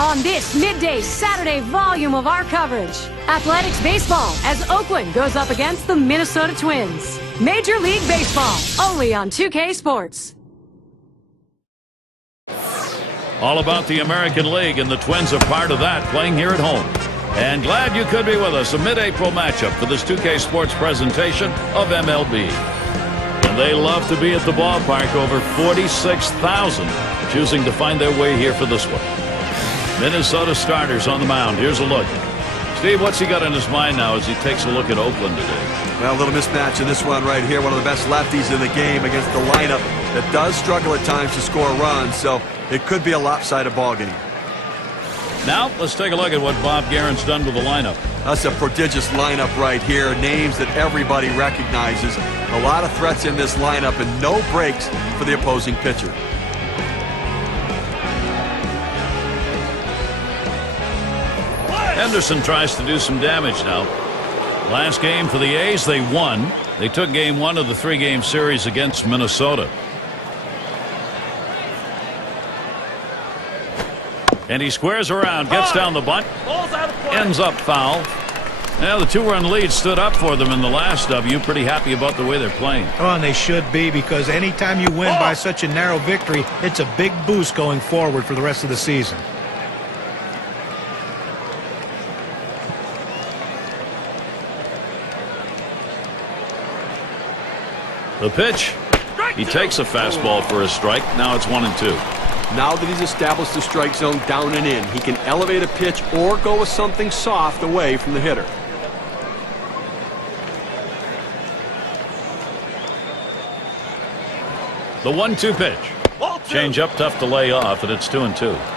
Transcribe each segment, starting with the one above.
on this midday Saturday volume of our coverage. Athletics baseball as Oakland goes up against the Minnesota Twins. Major League Baseball, only on 2K Sports. All about the American League, and the Twins are part of that, playing here at home. And glad you could be with us. A mid-April matchup for this 2K Sports presentation of MLB. And they love to be at the ballpark. Over 46,000 choosing to find their way here for this one. Minnesota starters on the mound. Here's a look. Steve, what's he got in his mind now as he takes a look at Oakland today? Well, a little mismatch in this one right here. One of the best lefties in the game against the lineup that does struggle at times to score runs. So it could be a lopsided ball game. Now, let's take a look at what Bob Guerin's done with the lineup. That's a prodigious lineup right here. Names that everybody recognizes. A lot of threats in this lineup and no breaks for the opposing pitcher. Henderson tries to do some damage now. Last game for the A's, they won. They took game 1 of the 3-game series against Minnesota. And he squares around, gets down the bunt, ends up foul. Now the 2-run lead stood up for them in the last W. Pretty happy about the way they're playing. Oh, and they should be, because anytime you win by such a narrow victory, it's a big boost going forward for the rest of the season. The pitch. He takes a fastball for a strike. Now it's 1-2. Now that he's established the strike zone down and in, he can elevate a pitch or go with something soft away from the hitter. The 1-2 pitch. Change up, tough to lay off, and it's 2-2.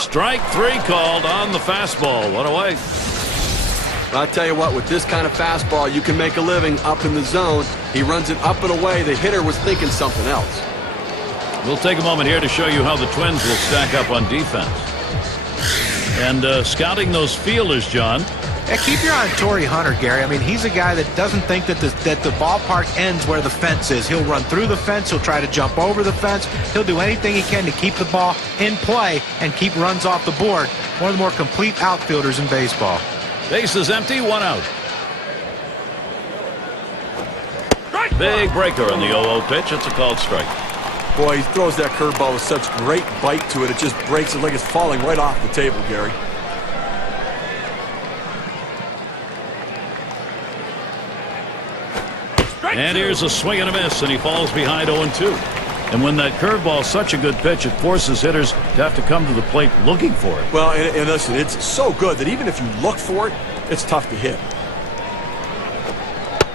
Strike 3 called on the fastball. What away. I tell you what, with this kind of fastball, you can make a living up in the zone. He runs it up and away. The hitter was thinking something else. We'll take a moment here to show you how the Twins will stack up on defense. And scouting those fielders, John. Yeah, keep your eye on Torrey Hunter, Gary. I mean, he's a guy that doesn't think that the ballpark ends where the fence is. He'll run through the fence. He'll try to jump over the fence. He'll do anything he can to keep the ball in play and keep runs off the board. One of the more complete outfielders in baseball. Base is empty, 1 out. Big breaker on the 0-0 pitch. It's a called strike. Boy, he throws that curveball with such great bite to it. It just breaks it like it's falling right off the table, Gary. And here's a swing and a miss, and he falls behind 0-2. And when that curveball is such a good pitch, it forces hitters to have to come to the plate looking for it. Well, and listen, it's so good that even if you look for it, it's tough to hit.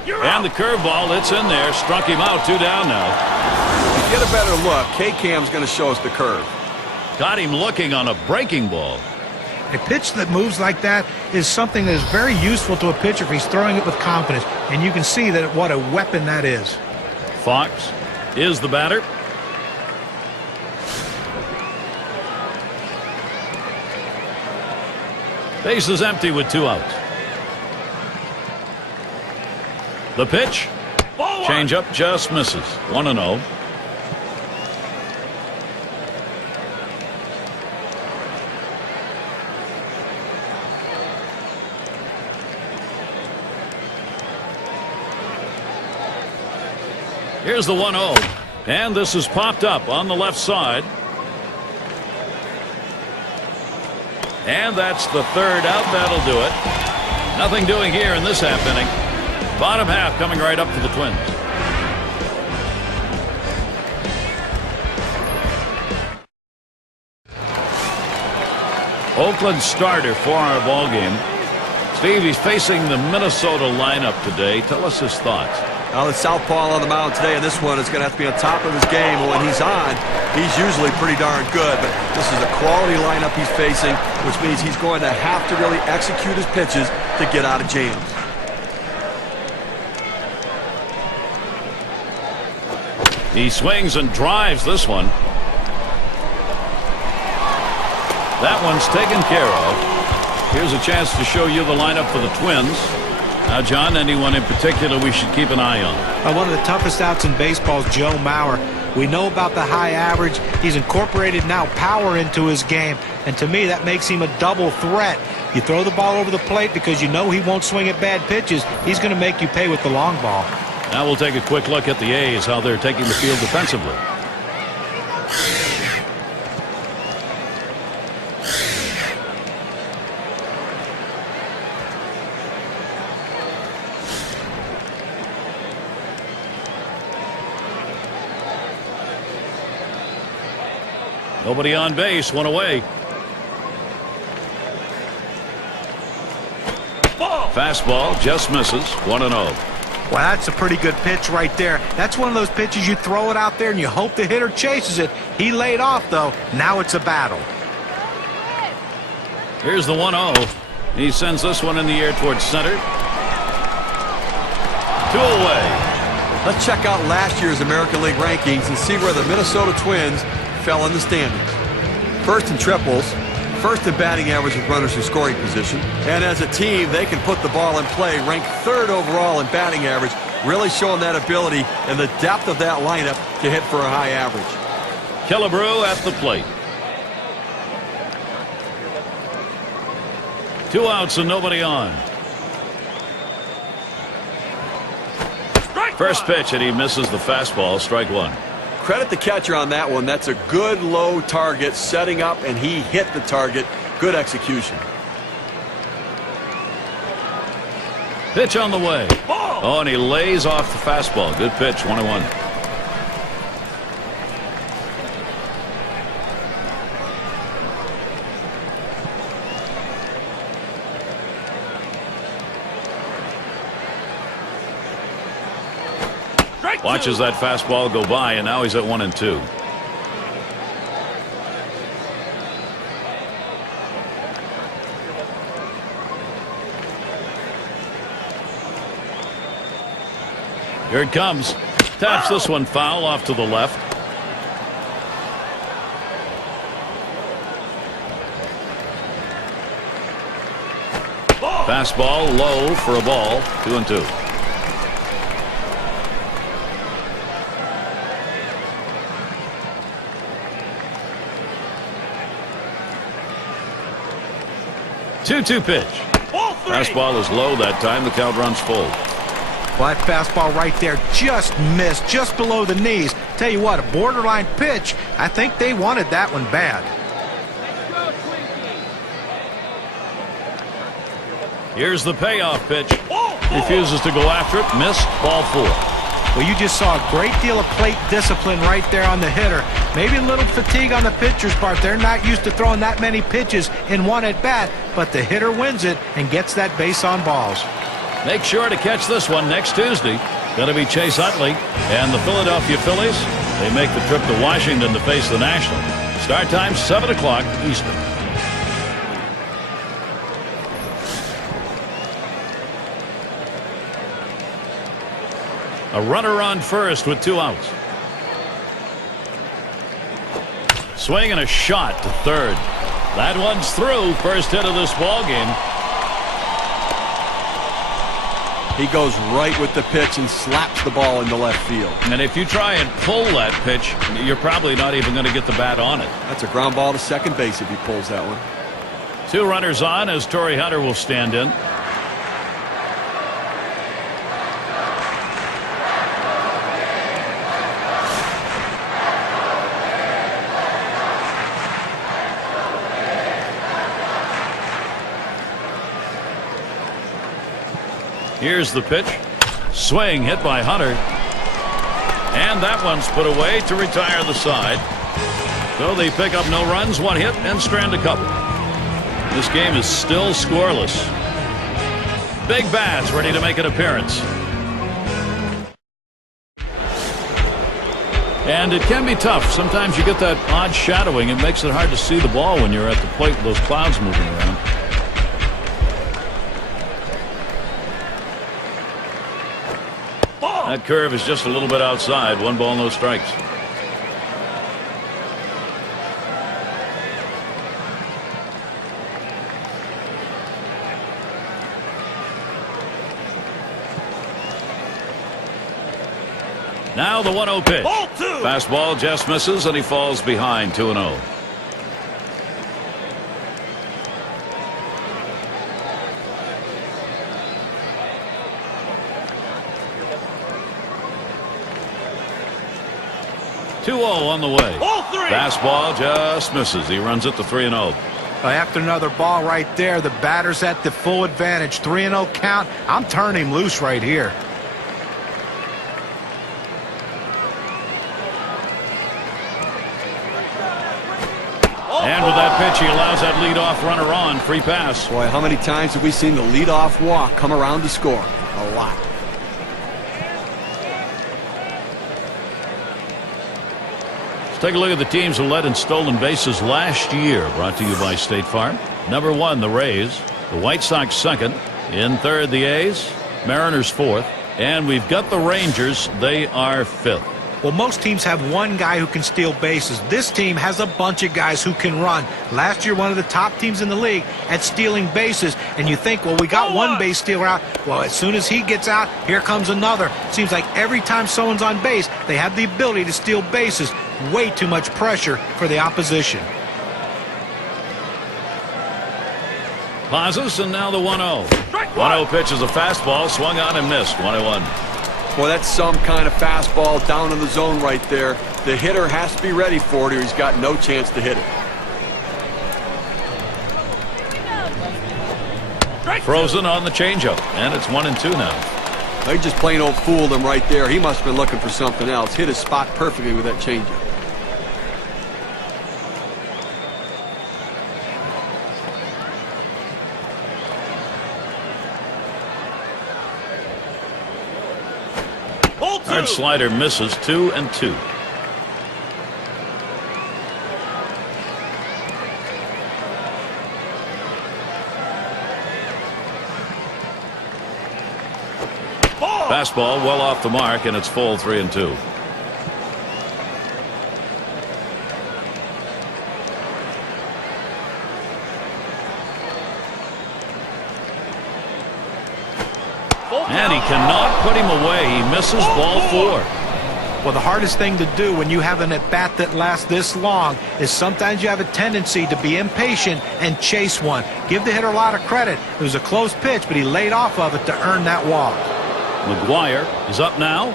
And the curveball, it's in there. Struck him out, 2 down now. To get a better look, K-Cam's going to show us the curve. Got him looking on a breaking ball. A pitch that moves like that is something that is very useful to a pitcher if he's throwing it with confidence. And you can see that what a weapon that is. Fox is the batter. Base is empty with 2 outs. The pitch. Change up just misses. 1-0. Here's the 1-0. And this is popped up on the left side. And that's the 3rd out. That'll do it. Nothing doing here in this half inning. Bottom half coming right up to the Twins. Oakland starter for our ball game. Steve, he's facing the Minnesota lineup today. Tell us his thoughts. Well, the southpaw on the mound today, and this one is going to have to be on top of his game. And when he's on, he's usually pretty darn good. But this is a quality lineup he's facing, which means he's going to have to really execute his pitches to get out of jams. He swings and drives this one. That one's taken care of. Here's a chance to show you the lineup for the Twins. Now, John, anyone in particular we should keep an eye on? One of the toughest outs in baseball is Joe Mauer. We know about the high average. He's incorporated now power into his game, and to me that makes him a double threat. You throw the ball over the plate because you know he won't swing at bad pitches. He's going to make you pay with the long ball. Now we'll take a quick look at the A's, how they're taking the field defensively. Nobody on base, one away. Fastball just misses, 1-0. Well, that's a pretty good pitch right there. That's one of those pitches you throw it out there and you hope the hitter chases it. He laid off, though. Now it's a battle. Here's the 1-0. He sends this one in the air towards center. 2 away. Let's check out last year's American League rankings and see where the Minnesota Twins fell in the standings. First in triples, first in batting average with runners in scoring position, and as a team they can put the ball in play, ranked 3rd overall in batting average, really showing that ability and the depth of that lineup to hit for a high average. Killebrew at the plate. 2 outs and nobody on. First pitch, and he misses the fastball, strike 1. Credit the catcher on that one. That's a good low target, setting up, and he hit the target. Good execution. Pitch on the way. Oh, and he lays off the fastball. Good pitch, 1-1. Watches that fastball go by, and now he's at 1-2. Here it comes. Taps this one foul off to the left. Fastball low for a ball. 2-2. Two-two pitch. Fastball is low that time. The count runs full. Well, that fastball right there just missed, just below the knees. Tell you what, a borderline pitch. I think they wanted that one bad. Here's the payoff pitch. Refuses to go after it. Missed. Ball 4. Well, you just saw a great deal of plate discipline right there on the hitter. Maybe a little fatigue on the pitcher's part. They're not used to throwing that many pitches in one at bat, but the hitter wins it and gets that base on balls. Make sure to catch this one next Tuesday. Going to be Chase Utley and the Philadelphia Phillies. They make the trip to Washington to face the National. Start time 7 o'clock Eastern. A runner on first with 2 outs. Swing and a shot to third. That one's through. First hit of this ball game. He goes right with the pitch and slaps the ball into left field. And if you try and pull that pitch, you're probably not even going to get the bat on it. That's a ground ball to second base if he pulls that one. 2 runners on as Torrey Hunter will stand in. Here's the pitch. Swing hit by Hunter. And that one's put away to retire the side. So they pick up no runs, 1 hit, and strand a couple. This game is still scoreless. Big bats ready to make an appearance. And it can be tough. Sometimes you get that odd shadowing. It makes it hard to see the ball when you're at the plate with those clouds moving around. That curve is just a little bit outside. 1 ball, no strikes. Now the 1-0 pitch. Fastball just misses, and he falls behind 2-0. On the way. Fastball just misses. He runs it to 3-0. After another ball right there, the batter's at the full advantage. 3-0 count. I'm turning him loose right here. And with that pitch, he allows that leadoff runner on. Free pass. Boy, how many times have we seen the leadoff walk come around to score? A lot. Take a look at the teams who led in stolen bases last year. Brought to you by State Farm. Number 1, the Rays. The White Sox second. In third, the A's. Mariners fourth. And we've got the Rangers. They are fifth. Well, most teams have one guy who can steal bases. This team has a bunch of guys who can run. Last year, one of the top teams in the league at stealing bases. And you think, well, we got one base stealer out. Well, as soon as he gets out, here comes another. Seems like every time someone's on base, they have the ability to steal bases. Way too much pressure for the opposition. Pauses, and now the 1-0. 1-0 pitch is a fastball, swung on and missed. 1-1. Boy, that's some kind of fastball down in the zone right there. The hitter has to be ready for it, or he's got no chance to hit it. Frozen on the changeup, and it's 1-2 now. They just plain old fooled him right there. He must have been looking for something else. Hit his spot perfectly with that changeup. Hard slider misses. 2-2. Fastball well off the mark, and it's full. 3-2. And he cannot put him away. He misses. Ball 4. Well, the hardest thing to do when you have an at-bat that lasts this long is sometimes you have a tendency to be impatient and chase one. Give the hitter a lot of credit. It was a close pitch, but he laid off of it to earn that walk. McGuire is up now.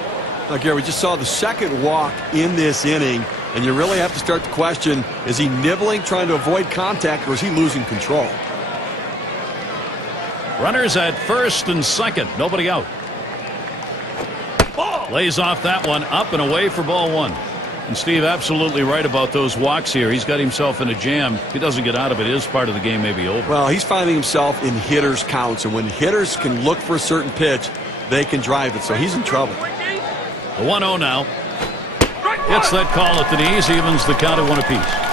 Now, Gary, we just saw the second walk in this inning, and you really have to start to question, is he nibbling, trying to avoid contact, or is he losing control? Runners at first and second. Nobody out. Lays off that one, up and away for ball 1. And Steve, absolutely right about those walks here. He's got himself in a jam. If he doesn't get out of it, his part of the game may be over. Well, he's finding himself in hitters' counts, and when hitters can look for a certain pitch, they can drive it, so he's in trouble. The 1-0 now. Gets that call at the knees, evens the count at 1 apiece.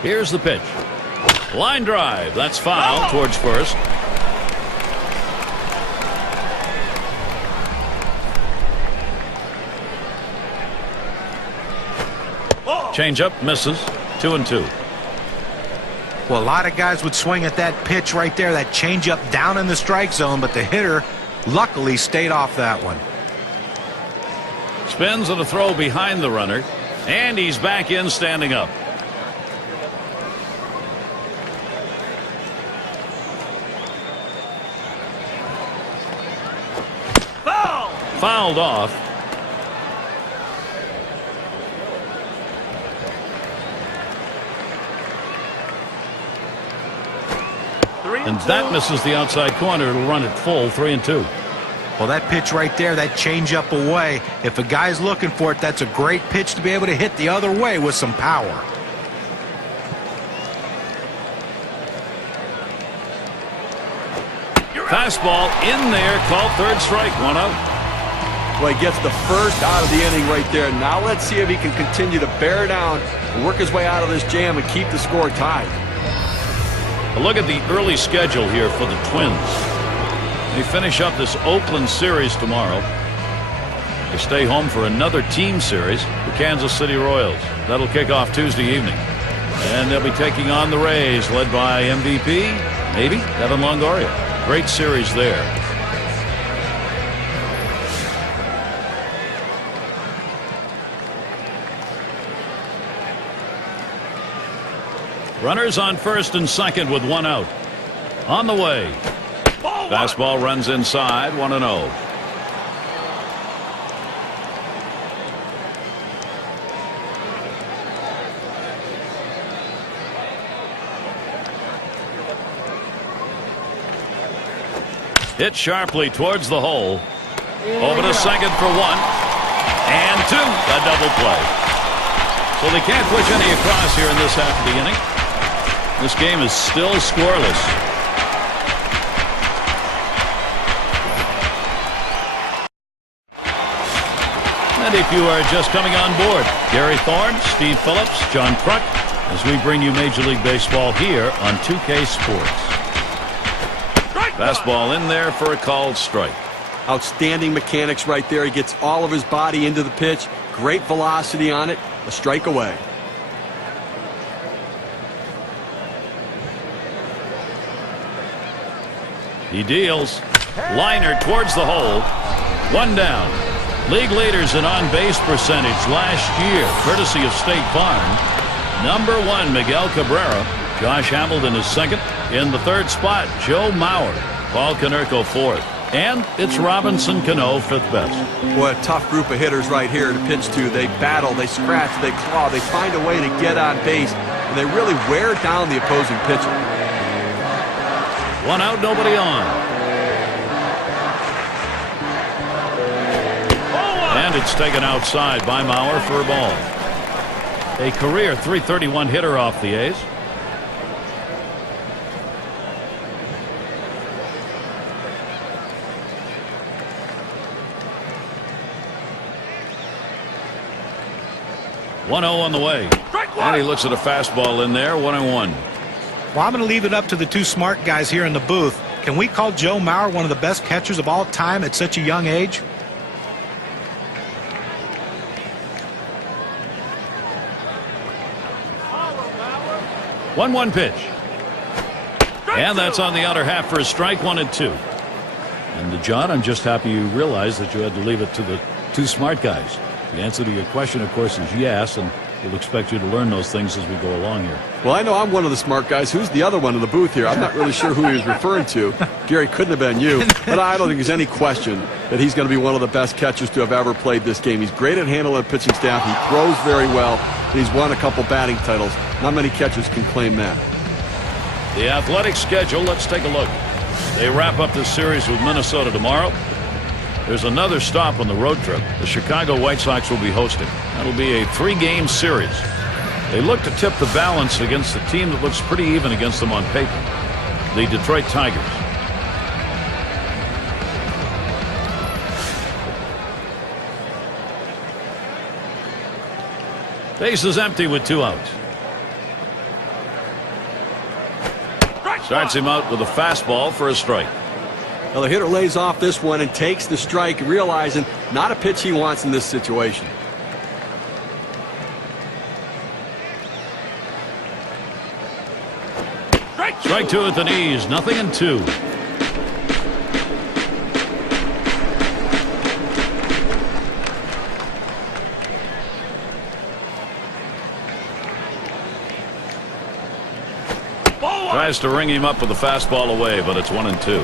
Here's the pitch. Line drive. That's foul towards first. Changeup misses. 2-2. Well, a lot of guys would swing at that pitch right there, that changeup down in the strike zone, but the hitter luckily stayed off that one. Spins on a throw behind the runner, and he's back in standing up. Fouled off. And that misses the outside corner. It'll run it full. 3-2. Well, that pitch right there, that changeup away, if a guy's looking for it, that's a great pitch to be able to hit the other way with some power. Fastball in there, called third strike, 1 out. Well, he gets the first out of the inning right there. Now let's see if he can continue to bear down and work his way out of this jam and keep the score tied. A look at the early schedule here for the Twins. They finish up this Oakland series tomorrow. to stay home for another team series, the Kansas City Royals. That'll kick off Tuesday evening. And they'll be taking on the Rays, led by MVP, maybe, Evan Longoria. Great series there. Runners on first and second with one out. On the way. Fastball runs inside, 1-0. Hit sharply towards the hole. Over to second for one. And two. A double play. So they can't push any across here in this half of the inning. This game is still scoreless. And if you are just coming on board, Gary Thorne, Steve Phillips, John Kruk, as we bring you Major League Baseball here on 2K Sports. Fastball in there for a called strike. Outstanding mechanics right there. He gets all of his body into the pitch. Great velocity on it. A strike away. He deals. Liner towards the hole. One down. League leaders in on-base percentage last year, courtesy of State Farm. Number 1, Miguel Cabrera. Josh Hamilton is second. In the third spot, Joe Mauer. Paul Konerko fourth. And it's Robinson Cano fifth best. Boy, a tough group of hitters right here to pitch to. They battle, they scratch, they claw, they find a way to get on base, and they really wear down the opposing pitcher. One out, nobody on. And it's taken outside by Mauer for a ball. A career .331 hitter off the A's. One 0 on the way. And he looks at a fastball in there, 1-1. Well, I'm going to leave it up to the two smart guys here in the booth. Can we call Joe Mauer one of the best catchers of all time at such a young age? One pitch. And that's on the outer half for a strike, 1-2. And John, I'm just happy you realized that you had to leave it to the two smart guys. The answer to your question, of course, is yes, and we'll expect you to learn those things as we go along here. Well, I know I'm one of the smart guys. Who's the other one in the booth here? I'm not really sure who he was referring to. Gary, couldn't have been you. But I don't think there's any question that he's going to be one of the best catchers to have ever played this game. He's great at handling the pitching staff. He throws very well. And he's won a couple batting titles. Not many catchers can claim that. The athletic schedule, let's take a look. They wrap up this series with Minnesota tomorrow. There's another stop on the road trip. The Chicago White Sox will be hosting. That'll be a 3-game series. They look to tip the balance against the team that looks pretty even against them on paper, the Detroit Tigers. Base is empty with 2 outs. Starts him out with a fastball for a strike. Well, the hitter lays off this one and takes the strike, realizing not a pitch he wants in this situation. Strike 2 at the knees, 0-2. Tries to ring him up with a fastball away, but it's 1-2.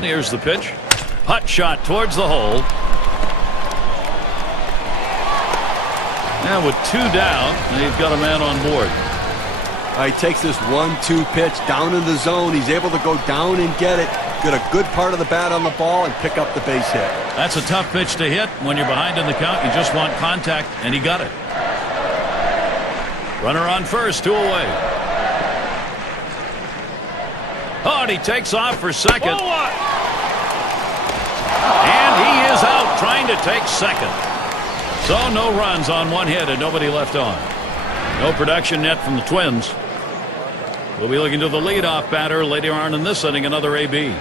Here's the pitch. Hot shot towards the hole. Now with 2 down, they've got a man on board. He takes this 1-2 pitch down in the zone. He's able to go down and get it. Get a good part of the bat on the ball and pick up the base hit. That's a tough pitch to hit when you're behind in the count. You just want contact, and he got it. Runner on first, 2 away. Oh, and he takes off for second. And he is out trying to take second. So no runs on 1 hit and nobody left on. No production yet from the Twins. We'll be looking to the leadoff batter later on in this inning, another AB.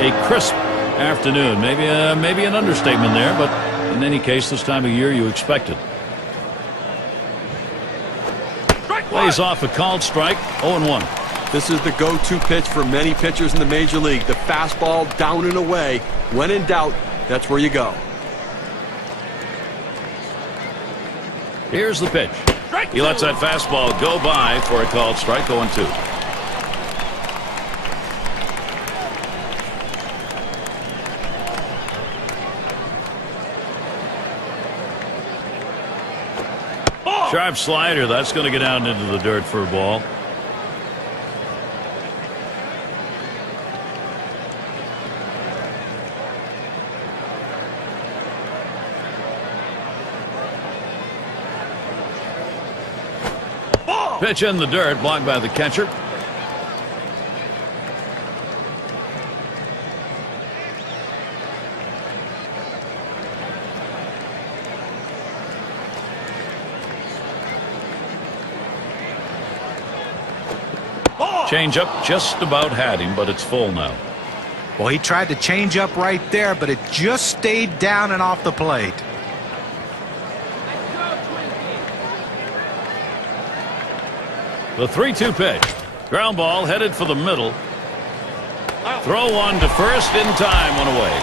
A crisp afternoon, maybe an understatement there, but in any case, this time of year you expect it. Plays off a called strike, 0-1. This is the go-to pitch for many pitchers in the major league. The fastball down and away. When in doubt, that's where you go. Here's the pitch. He lets that fastball go by for a called strike, 0-2. Sharp slider. That's going to get down into the dirt for a ball. Pitch in the dirt, blocked by the catcher. Change up just about had him, but it's full now. Well, he tried to change up right there, but it just stayed down and off the plate. The 3-2 pitch. Ground ball headed for the middle. Throw one to first in time, one away.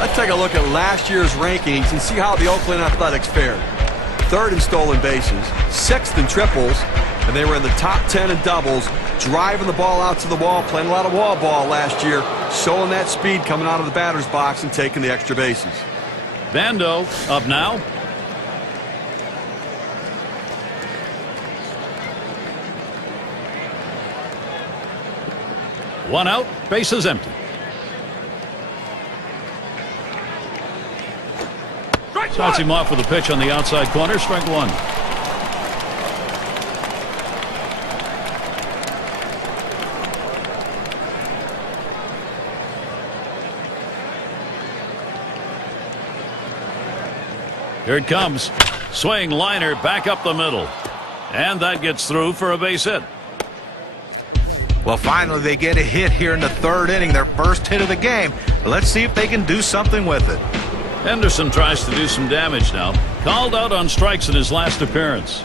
Let's take a look at last year's rankings and see how the Oakland Athletics fared. 3rd in stolen bases, 6th in triples, and they were in the top 10 in doubles, driving the ball out to the wall, playing a lot of wall ball last year, showing that speed coming out of the batter's box and taking the extra bases. Bando up now. One out, bases empty. Starts him off with a pitch on the outside corner, strike one. Here it comes. Swing liner back up the middle. And that gets through for a base hit. Well, finally they get a hit here in the 3rd inning, their first hit of the game. Let's see if they can do something with it. Henderson tries to do some damage now. Called out on strikes in his last appearance.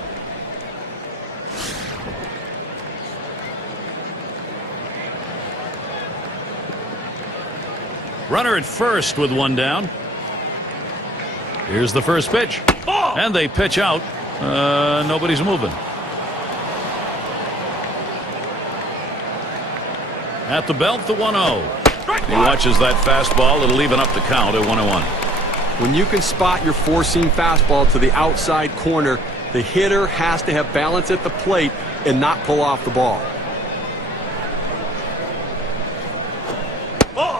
Runner at first with one down. Here's the first pitch. And they pitch out. Nobody's moving. At the belt, the 1-0. He watches that fastball. It'll even up the count at 1-1. When you can spot your four-seam fastball to the outside corner, the hitter has to have balance at the plate and not pull off the ball.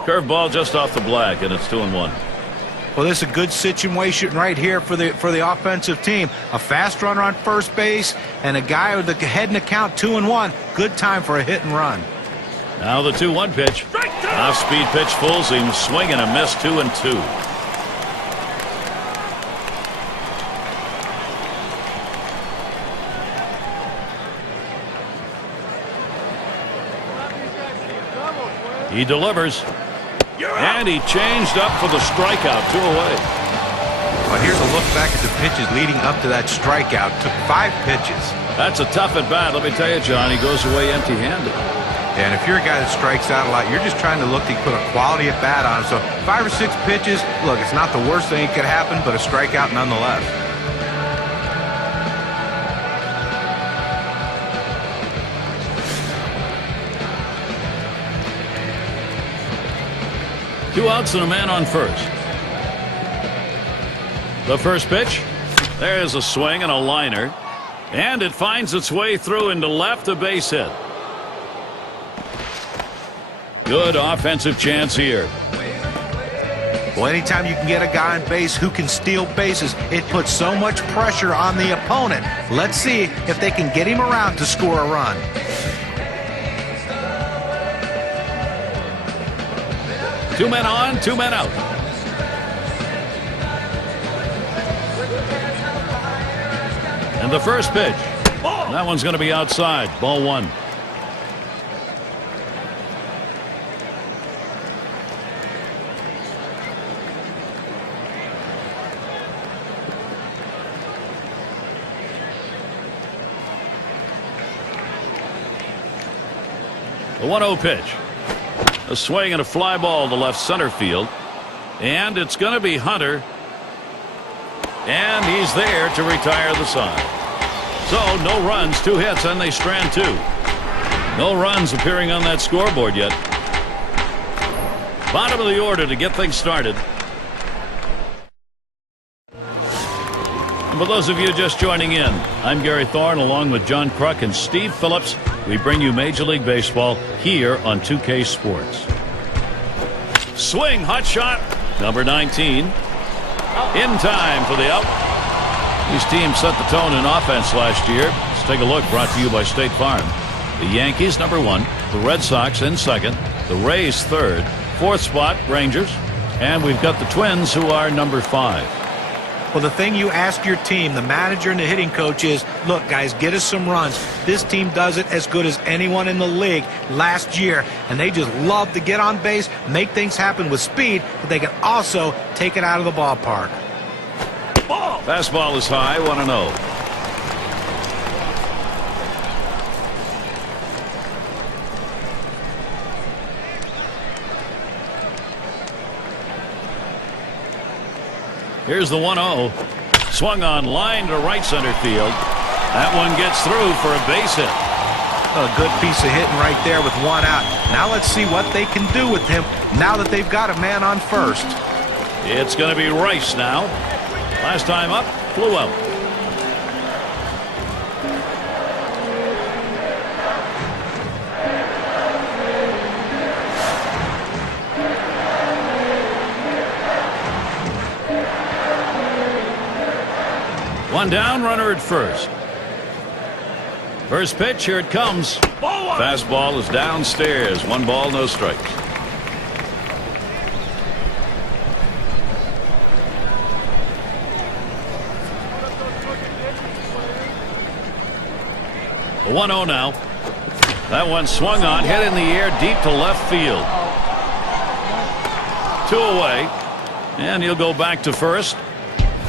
Curveball just off the black, and it's 2-1. Well, this is a good situation right here for the offensive team. A fast runner on first base and a guy with the head in the count, 2-1. Good time for a hit and run. Now the 2-1 pitch. Off-speed pitch, full seam, swing and a miss, 2-2. He delivers. And he changed up for the strikeout, 2 away. Well, here's a look back at the pitches leading up to that strikeout. Took 5 pitches. That's a tough at bat. Let me tell you, John, he goes away empty-handed. And if you're a guy that strikes out a lot, you're just trying to look to put a quality at bat on him. So 5 or 6 pitches, look, it's not the worst thing that could happen, but a strikeout nonetheless. Two outs and a man on first. The first pitch. There's a swing and a liner. And it finds its way through into left, a base hit. Good offensive chance here. Well, anytime you can get a guy on base who can steal bases, it puts so much pressure on the opponent. Let's see if they can get him around to score a run. Two men on, 2 men out. And the first pitch. That one's going to be outside. Ball one. The 1-0 pitch. A swing and a fly ball to left center field. And it's going to be Hunter. And he's there to retire the side. So no runs, 2 hits, and they strand 2. No runs appearing on that scoreboard yet. Bottom of the order to get things started. And for those of you just joining in, I'm Gary Thorne along with John Kruk and Steve Phillips. We bring you Major League Baseball here on 2K Sports. Swing, hot shot, number 19. In time for the out. These teams set the tone in offense last year. Let's take a look, brought to you by State Farm. The Yankees, number 1. The Red Sox in 2nd. The Rays, 3rd. 4th spot, Rangers. And we've got the Twins, who are number 5. Well, the thing you ask your team, the manager and the hitting coach, is, look, guys, get us some runs. This team does it as good as anyone in the league last year, and they just love to get on base, make things happen with speed, but they can also take it out of the ballpark. Fastball is high, 1-0. Here's the 1-0. Swung on, line to right center field. That one gets through for a base hit. A good piece of hitting right there with 1 out. Now let's see what they can do with him now that they've got a man on first. It's going to be Rice now. Last time up, flew out. One down, runner at first. First pitch, here it comes. Fastball is downstairs. 1 ball, no strikes. The 1-0 now. That one swung on, hit in the air deep to left field. 2 away, and he'll go back to first.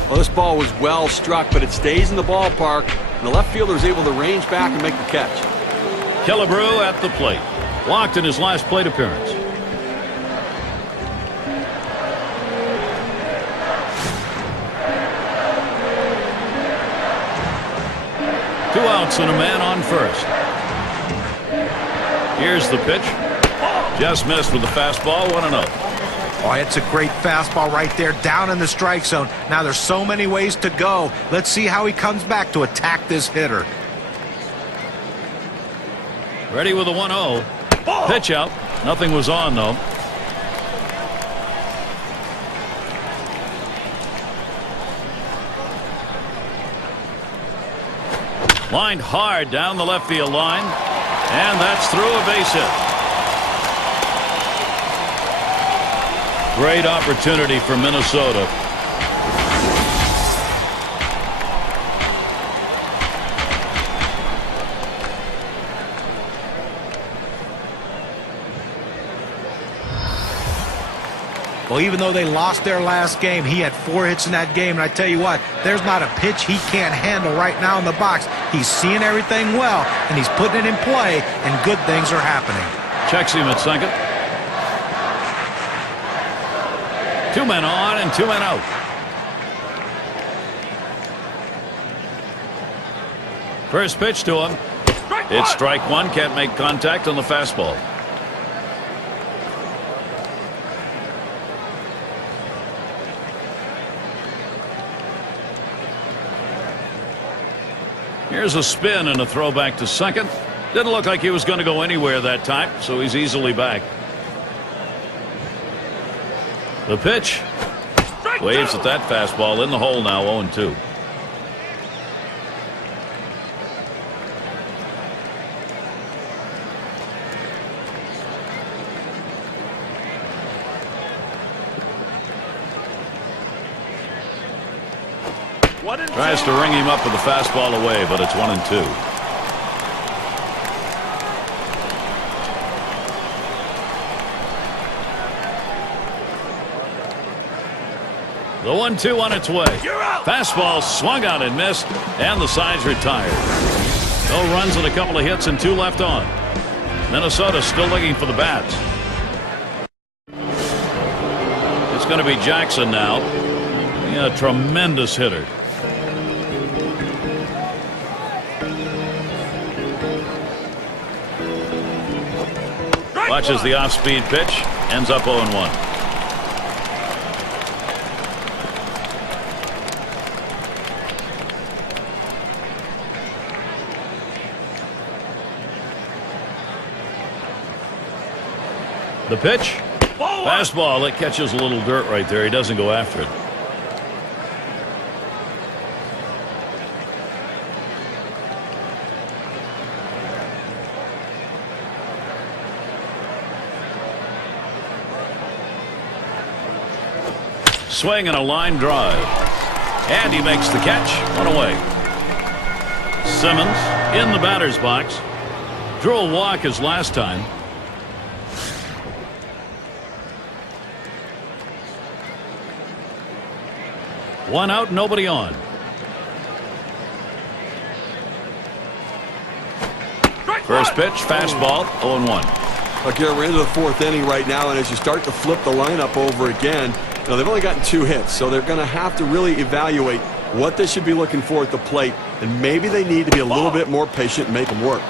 Well, this ball was well struck, but it stays in the ballpark. And the left fielder is able to range back and make the catch. Killebrew at the plate. Walked in his last plate appearance. Two outs and a man on first. Here's the pitch. Just missed with the fastball, 1-0. Oh, it's a great fastball right there down in the strike zone. Now there's so many ways to go. Let's see how he comes back to attack this hitter. Ready with a 1-0. Pitch out. Nothing was on, though. Lined hard down the left field line. And that's through a base hit. Great opportunity for Minnesota. Well, even though they lost their last game, he had 4 hits in that game. And I tell you what, there's not a pitch he can't handle right now in the box. He's seeing everything well, and he's putting it in play, and good things are happening. Checks him at second. 2 men on and 2 men out. First pitch to him. It's strike 1. Can't make contact on the fastball. Here's a spin and a throw back to second. Didn't look like he was going to go anywhere that time, so he's easily back. The pitch. Waves at that fastball in the hole now, 0-2. Tries to ring him up with the fastball away, but it's 1-2. The 1-2 on its way. Fastball swung out and missed, and the side's retired. No runs and a couple of hits and 2 left on. Minnesota still looking for the bats. It's going to be Jackson now. A tremendous hitter. Watches the off-speed pitch. Ends up 0-1. The pitch. Fastball that catches a little dirt right there. He doesn't go after it. Swing and a line drive. And he makes the catch. 1 away. Simmons in the batter's box. Drew a walk as last time. One out, nobody on. First pitch, fastball, 0-1. Again, we're into the 4th inning right now, and as you start to flip the lineup over again, they've only gotten 2 hits, so they're going to have to really evaluate what they should be looking for at the plate, and maybe they need to be a little bit more patient and make them work.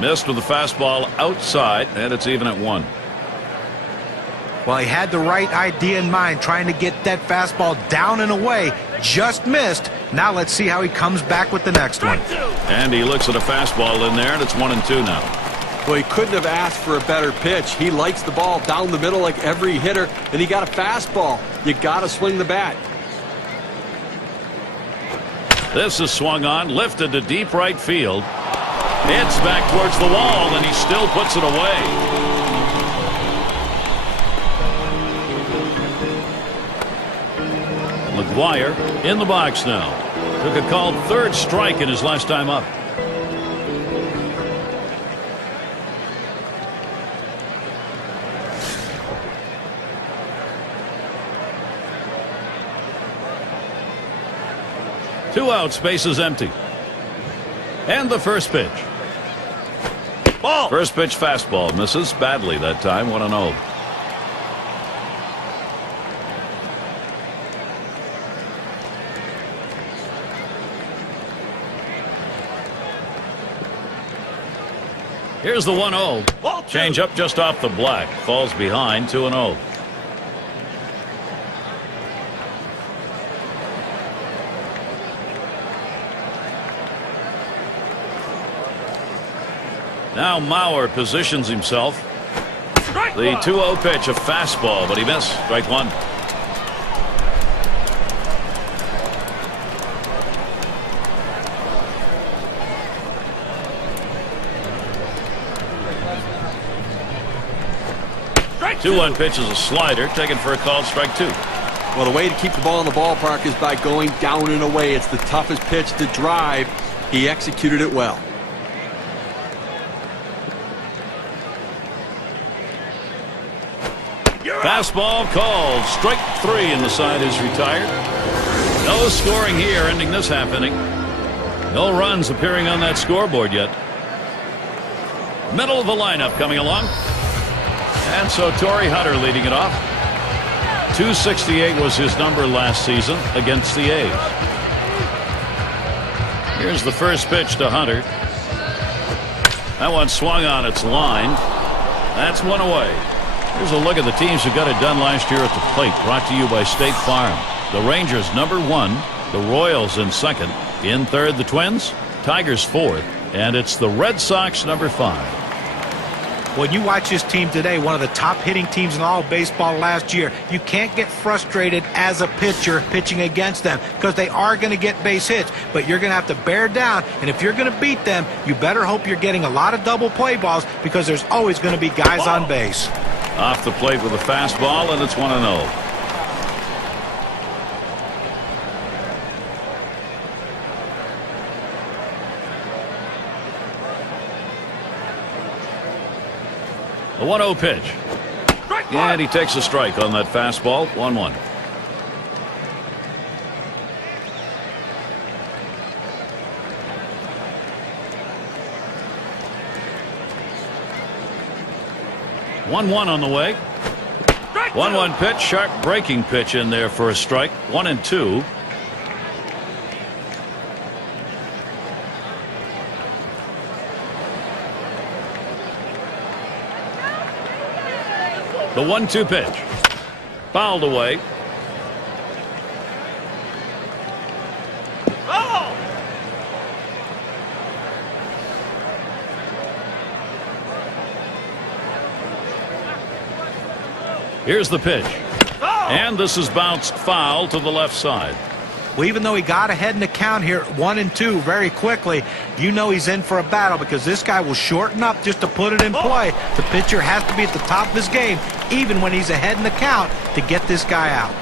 Missed with the fastball outside, and it's even at 1. Well, he had the right idea in mind, trying to get that fastball down and away. Just missed. Now let's see how he comes back with the next one. And he looks at a fastball in there, and it's 1-2 now. Well, he couldn't have asked for a better pitch. He likes the ball down the middle like every hitter, and he got a fastball. You got to swing the bat. This is swung on, lifted to deep right field. It's back towards the wall, and he still puts it away. McGuire in the box now. Took a called 3rd strike in his last time up. Two out, space is empty. And the first pitch. Ball. First pitch fastball misses badly that time. 1-0. Here's the 1-0. Change up just off the black. Falls behind. 2-0. Now Mauer positions himself. The 2-0 pitch, a fastball, but he missed. Strike 1. The 2-1 pitch is a slider, taken for a called strike 2. Well, the way to keep the ball in the ballpark is by going down and away. It's the toughest pitch to drive. He executed it well. Fastball called. Strike 3, and the side is retired. No scoring here, ending this half inning. No runs appearing on that scoreboard yet. Middle of the lineup coming along. And so Torrey Hunter leading it off. 268 was his number last season against the A's. Here's the first pitch to Hunter. That one swung on its line. That's 1 away. Here's a look at the teams who got it done last year at the plate. Brought to you by State Farm. The Rangers number 1. The Royals in 2nd. In 3rd, the Twins. Tigers 4th. And it's the Red Sox number 5. When you watch this team today, one of the top hitting teams in all of baseball last year, you can't get frustrated as a pitcher pitching against them because they are going to get base hits, but you're going to have to bear down, and if you're going to beat them, you better hope you're getting a lot of double play balls because there's always going to be guys on base. Off the plate with a fastball, and it's 1-0. 1-0 pitch. And he takes a strike on that fastball. 1-1. On the way. 1-1 pitch, sharp breaking pitch in there for a strike. 1-2. The 1-2 pitch. Fouled away. Here's the pitch. And this is bounced foul to the left side. Well, even though he got ahead in the count here, 1-2 very quickly, you know he's in for a battle because this guy will shorten up just to put it in play. The pitcher has to be at the top of his game, even when he's ahead in the count, to get this guy out.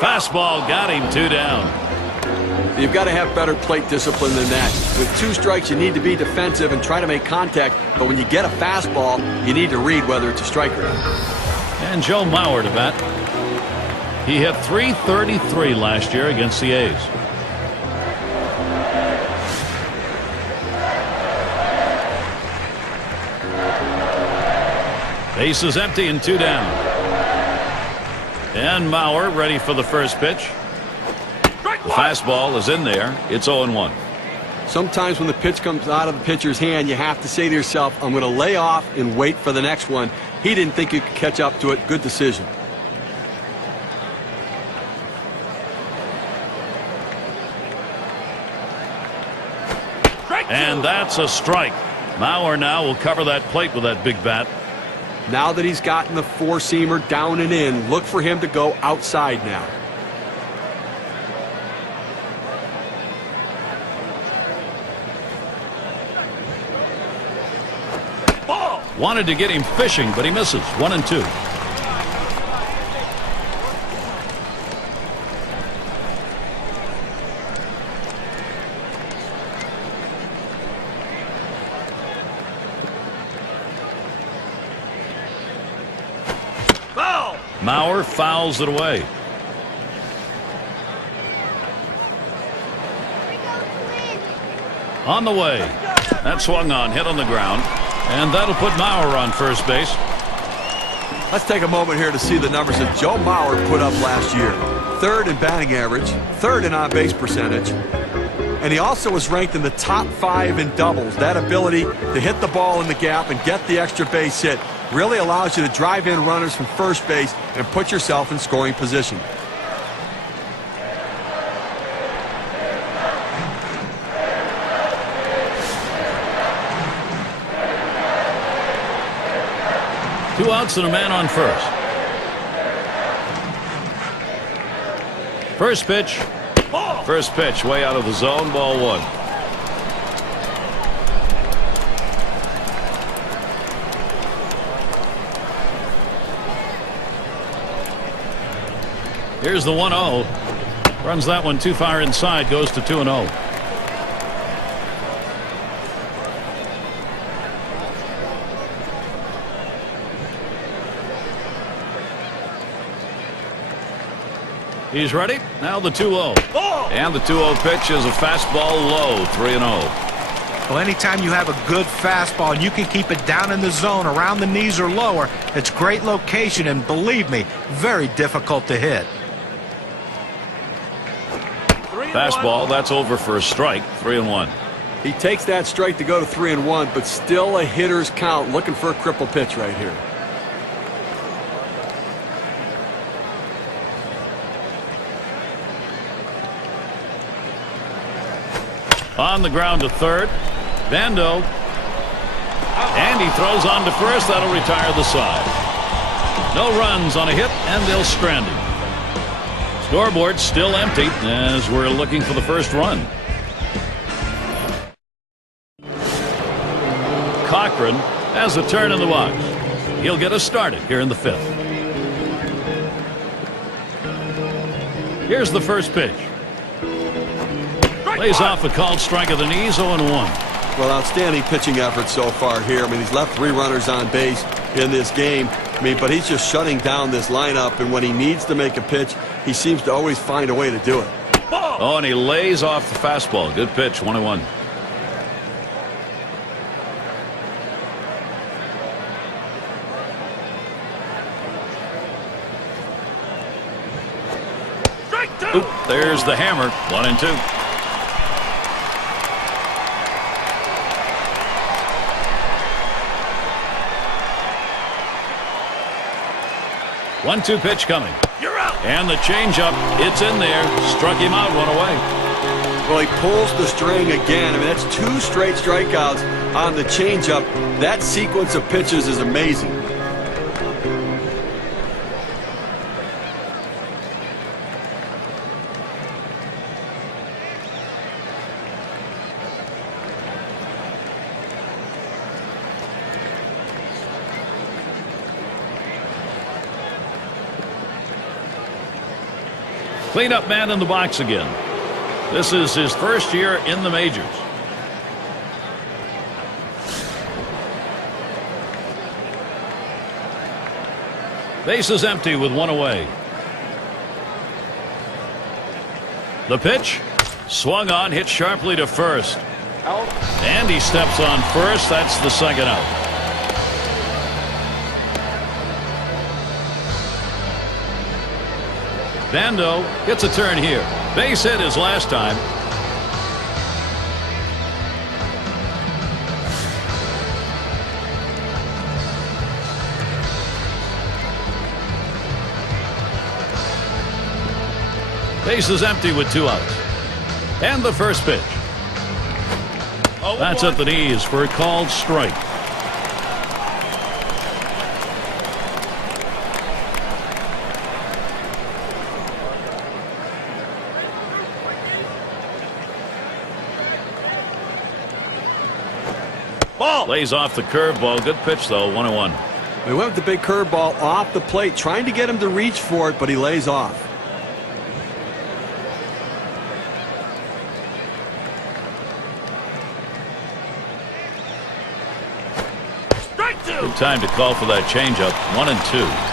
Fastball got him 2 down. You've got to have better plate discipline than that. With 2 strikes, you need to be defensive and try to make contact. But when you get a fastball, you need to read whether it's a strike or not. And Joe Mauer to bat. He hit .333 last year against the A's. Base is empty and 2 down. And Mauer ready for the first pitch. The fastball is in there. It's 0-1. Sometimes when the pitch comes out of the pitcher's hand, you have to say to yourself, I'm going to lay off and wait for the next one. He didn't think he could catch up to it. Good decision. And that's a strike. Mauer now will cover that plate with that big bat. Now that he's gotten the 4-seamer down and in, look for him to go outside now. Wanted to get him fishing, but he misses. 1-2. Foul! Mauer fouls it away. On the way. That swung on, hit on the ground. And that'll put Mauer on first base. Let's take a moment here to see the numbers that Joe Mauer put up last year. 3rd in batting average, 3rd in on-base percentage, and he also was ranked in the top 5 in doubles. That ability to hit the ball in the gap and get the extra base hit really allows you to drive in runners from first base and put yourself in scoring position. Two outs and a man on first. First pitch. First pitch way out of the zone. Ball 1. Here's the 1-0. Runs that one too far inside. Goes to 2-0. He's ready. Now the 2-0. And the 2-0 pitch is a fastball low. 3-0. Well, anytime you have a good fastball and you can keep it down in the zone around the knees or lower, it's great location, and believe me, very difficult to hit. Fastball, that's over for a strike. 3-1. He takes that strike to go to 3-1, but still a hitter's count. Looking for a cripple pitch right here. On the ground to third. Bando. And he throws on to first. That'll retire the side. No runs on a hit, and they'll strand him. Scoreboard still empty as we're looking for the first run. Cochran has a turn in the box. He'll get us started here in the 5th. Here's the first pitch. Lays off a called strike of the knees, 0-1. Well, outstanding pitching effort so far here. I mean, he's left 3 runners on base in this game. I mean, but he's just shutting down this lineup, and when he needs to make a pitch, he seems to always find a way to do it. Oh, and he lays off the fastball. Good pitch, 1-1. Oop, there's the hammer, 1-2. 1-2 pitch coming. You're out. And the changeup, it's in there. Struck him out, 1 away. Well, he pulls the string again. I mean, that's 2 straight strikeouts on the changeup. That sequence of pitches is amazing. Cleanup man in the box again. This is his first year in the majors. Base is empty with 1 away. The pitch swung on, hit sharply to first. Out. And he steps on first. That's the second out. Bando gets a turn here. Base hit his last time. Base is empty with 2 outs. And the first pitch. That's at the knees for a called strike. Ball. Lays off the curveball. Good pitch, though. 1-1. He went with the big curveball off the plate, trying to get him to reach for it, but he lays off. Strike 2. Good time to call for that changeup. 1-2.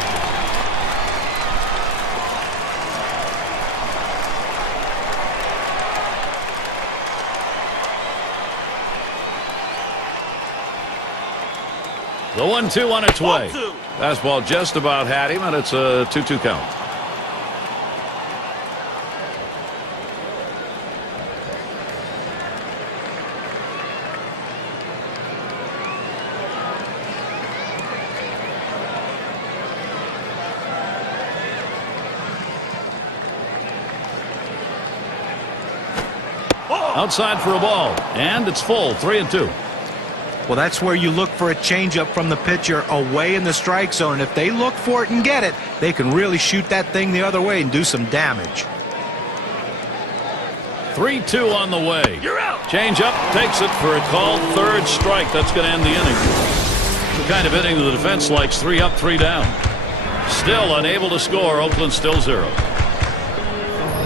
The 1-2 on its way. Fastball just about had him, and it's a 2-2 count. Outside for a ball, and it's full. 3-2. Well, that's where you look for a changeup from the pitcher away in the strike zone. If they look for it and get it, they can really shoot that thing the other way and do some damage. 3-2 on the way. You're out. Changeup takes it for a called third strike. That's going to end the inning. The kind of inning the defense likes. 3 up, 3 down. Still unable to score. Oakland still 0.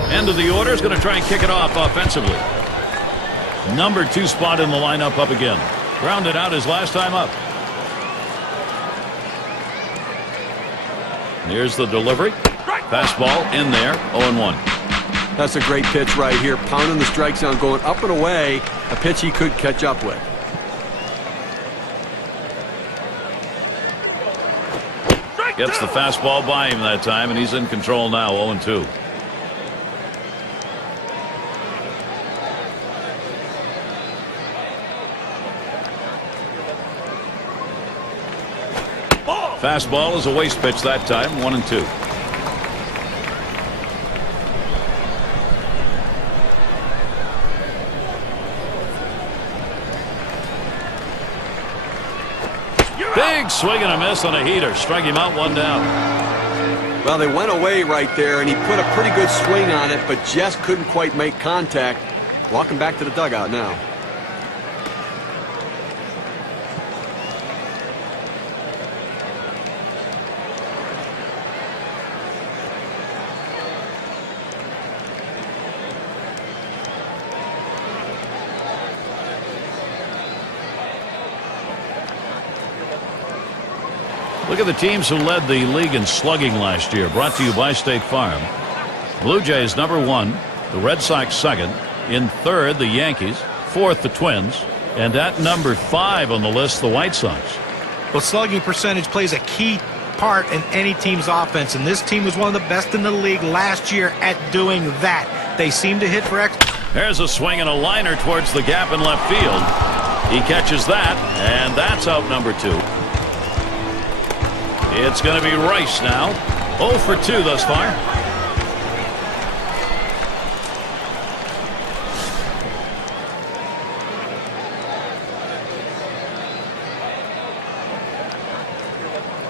End of the order is going to try and kick it off offensively. Number 2 spot in the lineup up again. Grounded out his last time up. Here's the delivery. Fastball in there. 0-1. That's a great pitch right here. Pounding the strike zone, going up and away. A pitch he could catch up with. Gets the fastball by him that time, and he's in control now. 0-2. Fastball is a waste pitch that time. 1-2. Big swing and a miss on a heater. Strike him out, 1 down. Well, they went away right there, and he put a pretty good swing on it, but just couldn't quite make contact. Walking back to the dugout now. Look at the teams who led the league in slugging last year. Brought to you by State Farm. Blue Jays #1. The Red Sox second. In third, the Yankees. Fourth, the Twins. And at number 5 on the list, the White Sox. Well, slugging percentage plays a key part in any team's offense, and this team was one of the best in the league last year at doing that. They seem to hit for X. There's a swing and a liner towards the gap in left field. He catches that, and that's out number 2. It's going to be Rice now. 0 for 2 thus far.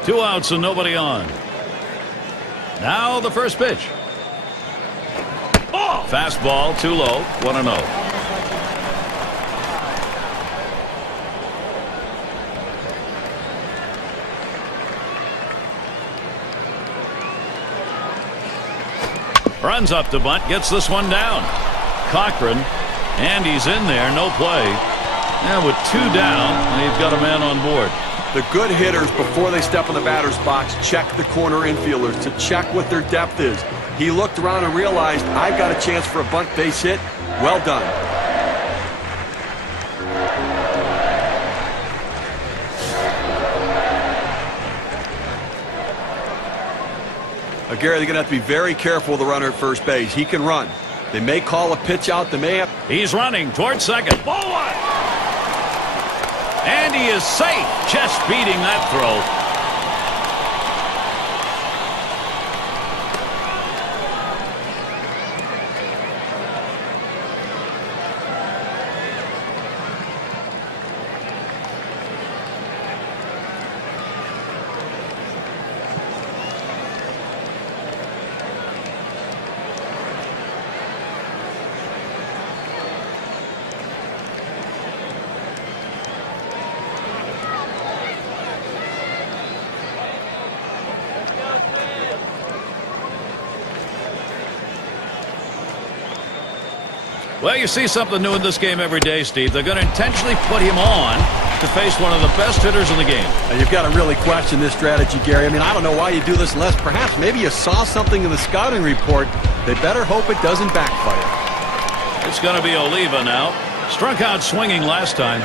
Two outs and nobody on. Now the first pitch. Oh! Fastball too low. 1-0. Runs up to bunt. Gets this one down. Cochran. And he's in there. No play. And with 2 down, they've got a man on board. The good hitters, before they step in the batter's box, check the corner infielders to check what their depth is. He looked around and realized, I've got a chance for a bunt base hit. Well done. Gary, they're going to have to be very careful with the runner at first base. He can run. They may call a pitch out. They may have... He's running towards second. Ball 1. And he is safe, just beating that throw. Well, you see something new in this game every day, Steve. They're going to intentionally put him on to face one of the best hitters in the game. And you've got to really question this strategy, Gary. I mean, I don't know why you do this unless perhaps maybe you saw something in the scouting report. They better hope it doesn't backfire. It's going to be Oliva now. Struck out swinging last time.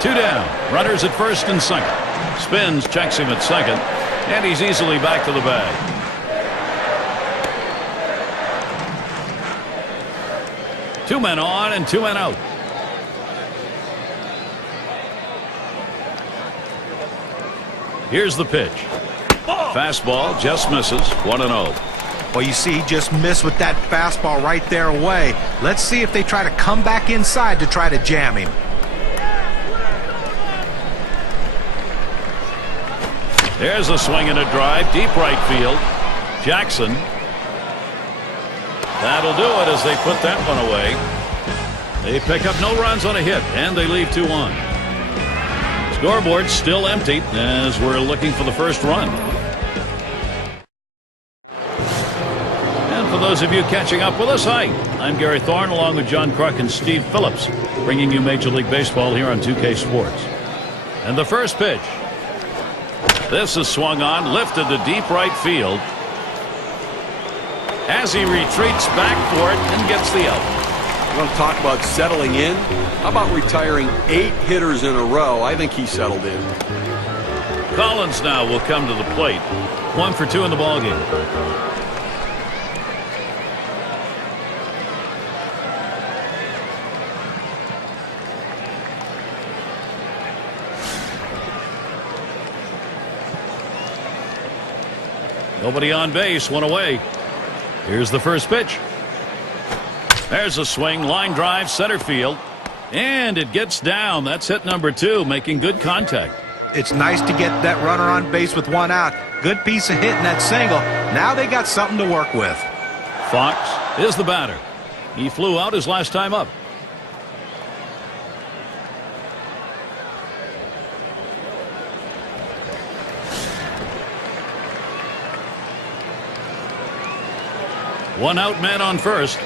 Two down. Runners at first and second. Spins, checks him at second. And he's easily back to the bag. 2 men on and 2 men out. Here's the pitch. Fastball just misses. 1-0. Well, you see, he just missed with that fastball right there away. Let's see if they try to come back inside to try to jam him. There's a swing and a drive. Deep right field. Jackson. That'll do it as they put that one away. They pick up no runs on a hit, and they leave 2 on. Scoreboard still empty as we're looking for the first run. And for those of you catching up with us, hi, I'm Gary Thorne along with John Kruk and Steve Phillips, bringing you Major League Baseball here on 2K Sports. And the first pitch. This is swung on, lifted to deep right field. As he retreats back for it and gets the out. You want to talk about settling in? How about retiring 8 hitters in a row? I think he settled in. Collins now will come to the plate. 1 for 2 in the ballgame. Nobody on base, 1 away. Here's the first pitch. There's a swing, line drive, center field. And it gets down. That's hit number 2, making good contact. It's nice to get that runner on base with 1 out. Good piece of hitting that single. Now they got something to work with. Fox is the batter. He flew out his last time up. One out, man on first.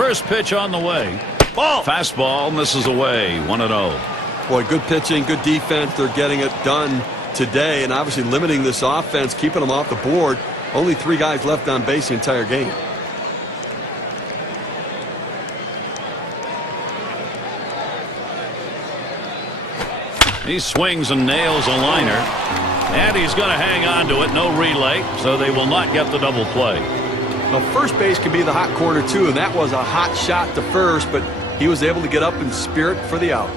First pitch on the way. Ball. Fastball misses away. 1-0. Boy, good pitching, good defense. They're getting it done today, and obviously limiting this offense, keeping them off the board. Only 3 guys left on base the entire game. He swings and nails a liner, and he's going to hang on to it. No relay, so they will not get the double play. Now, first base can be the hot corner, too, and that was a hot shot to first, but he was able to get up in spirit for the out.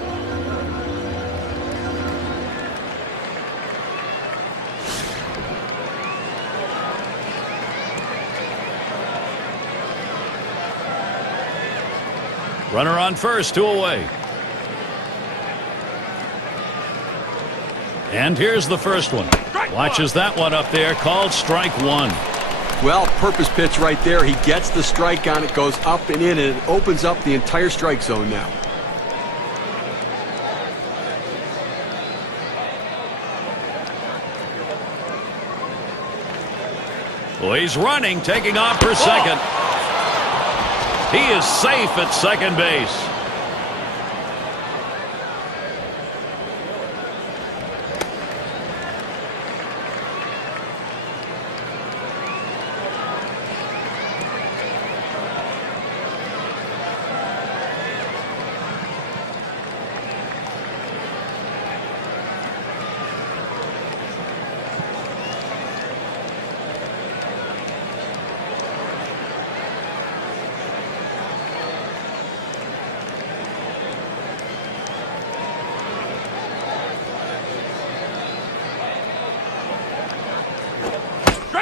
Runner on first, 2 away. And here's the first one. Watches that one up there, called strike 1. Well, purpose pitch right there. He gets the strike on it, goes up and in, and it opens up the entire strike zone now. Well, he's running, taking off for second. He is safe at second base.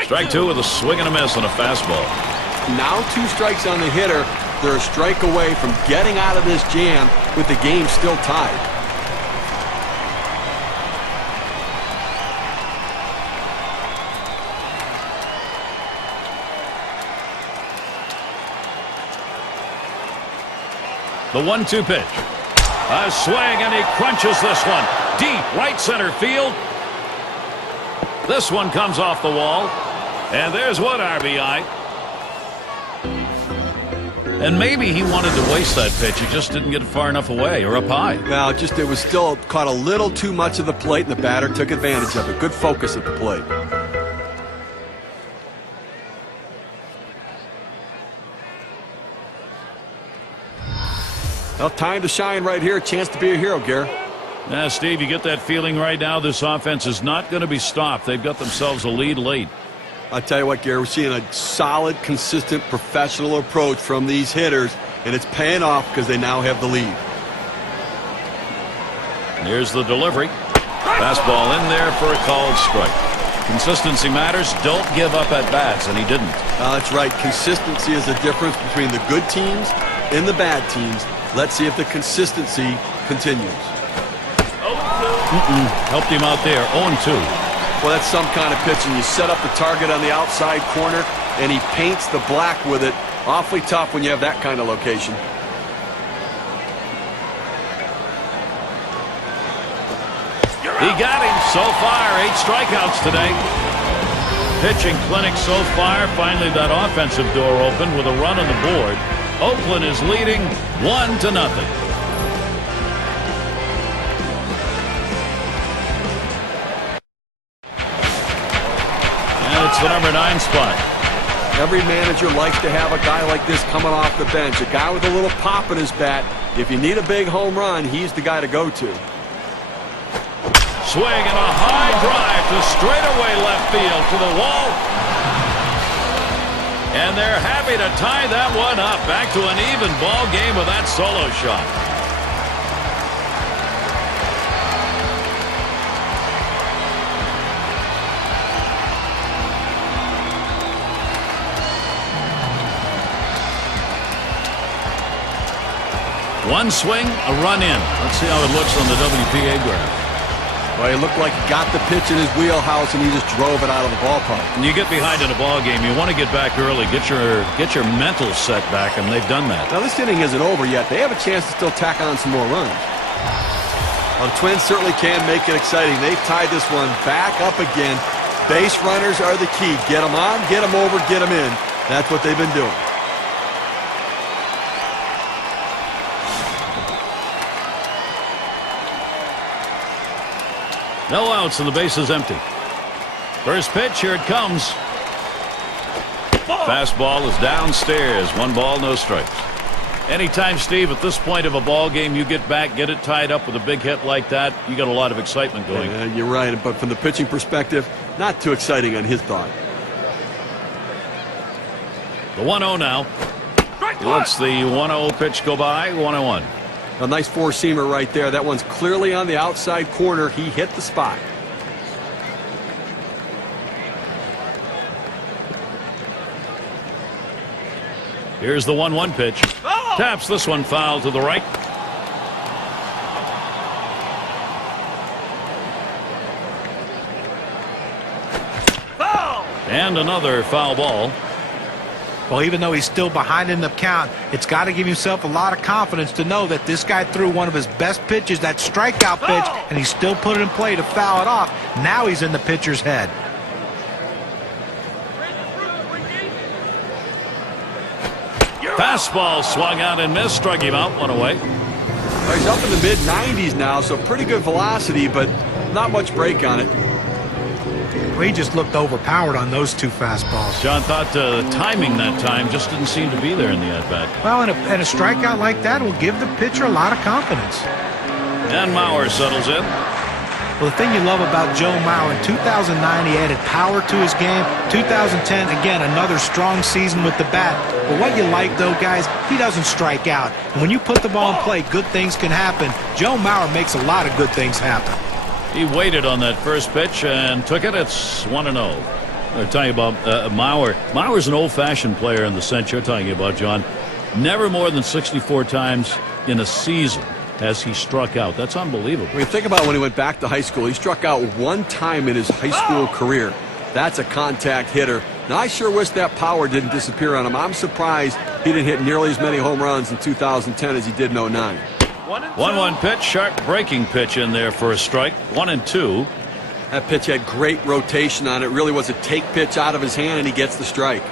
Strike 2 with a swing and a miss on a fastball. Now 2 strikes on the hitter. They're a strike away from getting out of this jam with the game still tied. The 1-2 pitch. A swing, and he crunches this one. Deep right center field. This one comes off the wall. And there's one RBI. And maybe he wanted to waste that pitch. He just didn't get it far enough away or up high. Well, it was still caught a little too much of the plate, and the batter took advantage of it. Good focus at the plate. Well, time to shine right here. A chance to be a hero, Gary. Now, Steve, you get that feeling right now. This offense is not going to be stopped. They've got themselves a lead late. I'll tell you what, Gary, we're seeing a solid, consistent, professional approach from these hitters, and it's paying off because they now have the lead. Here's the delivery. Fastball in there for a called strike. Consistency matters. Don't give up at bats, and he didn't. That's right. Consistency is the difference between the good teams and the bad teams. Let's see if the consistency continues. Helped him out there. 0-2. Well, that's some kind of pitching. You set up the target on the outside corner, and he paints the black with it. Awfully tough when you have that kind of location. He got him so far. 8 strikeouts today. Pitching clinic so far. Finally, that offensive door open with a run on the board. Oakland is leading 1-0. It's the number 9 spot. Every manager likes to have a guy like this coming off the bench, a guy with a little pop in his bat. If you need a big home run, he's the guy to go to. Swing and a high drive to straightaway left field to the wall. And they're happy to tie that one up. Back to an even ball game with that solo shot. One swing, a run in. Let's see how it looks on the WPA graph. Well, he looked like he got the pitch in his wheelhouse, and he just drove it out of the ballpark. When you get behind in a ball game, you want to get back early, get your mental set back, and they've done that. Now, this inning isn't over yet. They have a chance to still tack on some more runs. Well, the Twins certainly can make it exciting. They've tied this one back up again. Base runners are the key. Get them on, get them over, get them in. That's what they've been doing. No outs and the base is empty. First pitch, here it comes. Fastball is downstairs. 1 ball, no strikes. Anytime, Steve, at this point of a ball game, you get back, get it tied up with a big hit like that, you got a lot of excitement going. Yeah, you're right, but from the pitching perspective, not too exciting on his thought. The 1-0 now. He lets the 1-0 pitch go by. 1-1. A nice four-seamer right there. That one's clearly on the outside corner. He hit the spot. Here's the 1-1 pitch. Taps this one foul to the right. And another foul ball. Well, even though he's still behind in the count, it's got to give himself a lot of confidence to know that this guy threw one of his best pitches, that strikeout pitch, and he still put it in play to foul it off. Now he's in the pitcher's head. Fastball swung out and missed. Struck him out. 1 away. Well, he's up in the mid-90s now, so pretty good velocity, but not much break on it. Well, he just looked overpowered on those 2 fastballs. John thought timing that time just didn't seem to be there in the at-bat. Well, and a strikeout like that will give the pitcher a lot of confidence. And Mauer settles in. Well, the thing you love about Joe Mauer, in 2009 he added power to his game. 2010, again, another strong season with the bat. But what you like, though, guys, he doesn't strike out. And when you put the ball in play, good things can happen. Joe Mauer makes a lot of good things happen. He waited on that first pitch and took it. It's 1-0. I'll tell you about Mauer. Mauer's an old-fashioned player in the sense you're talking about, John. Never more than 64 times in a season has he struck out. That's unbelievable. I mean, think about when he went back to high school. He struck out 1 time in his high school career. That's a contact hitter. Now, I sure wish that power didn't disappear on him. I'm surprised he didn't hit nearly as many home runs in 2010 as he did in 09. 1-1 pitch, sharp breaking pitch in there for a strike. 1-2. That pitch had great rotation on it. Really was a take pitch out of his hand, and he gets the strike.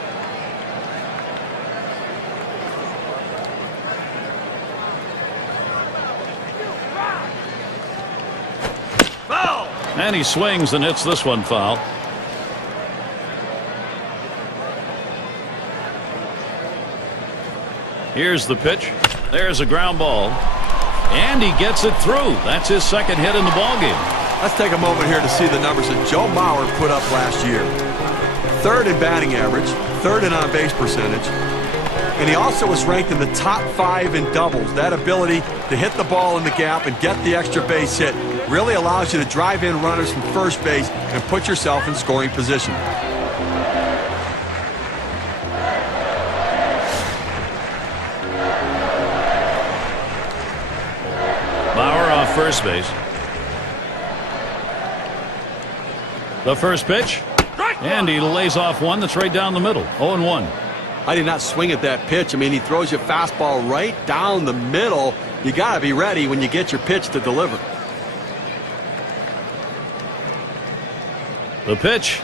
And he swings and hits this one foul. Here's the pitch. There's a ground ball. And he gets it through. That's his second hit in the ballgame. Let's take a moment here to see the numbers that Joe Mauer put up last year. 3rd in batting average, 3rd in on-base percentage, and he also was ranked in the top 5 in doubles. That ability to hit the ball in the gap and get the extra base hit really allows you to drive in runners from first base and put yourself in scoring position. Mauer off first base. The first pitch. And he lays off one that's right down the middle. 0-1. I did not swing at that pitch. I mean, he throws your fastball right down the middle. You got to be ready when you get your pitch to deliver. The pitch.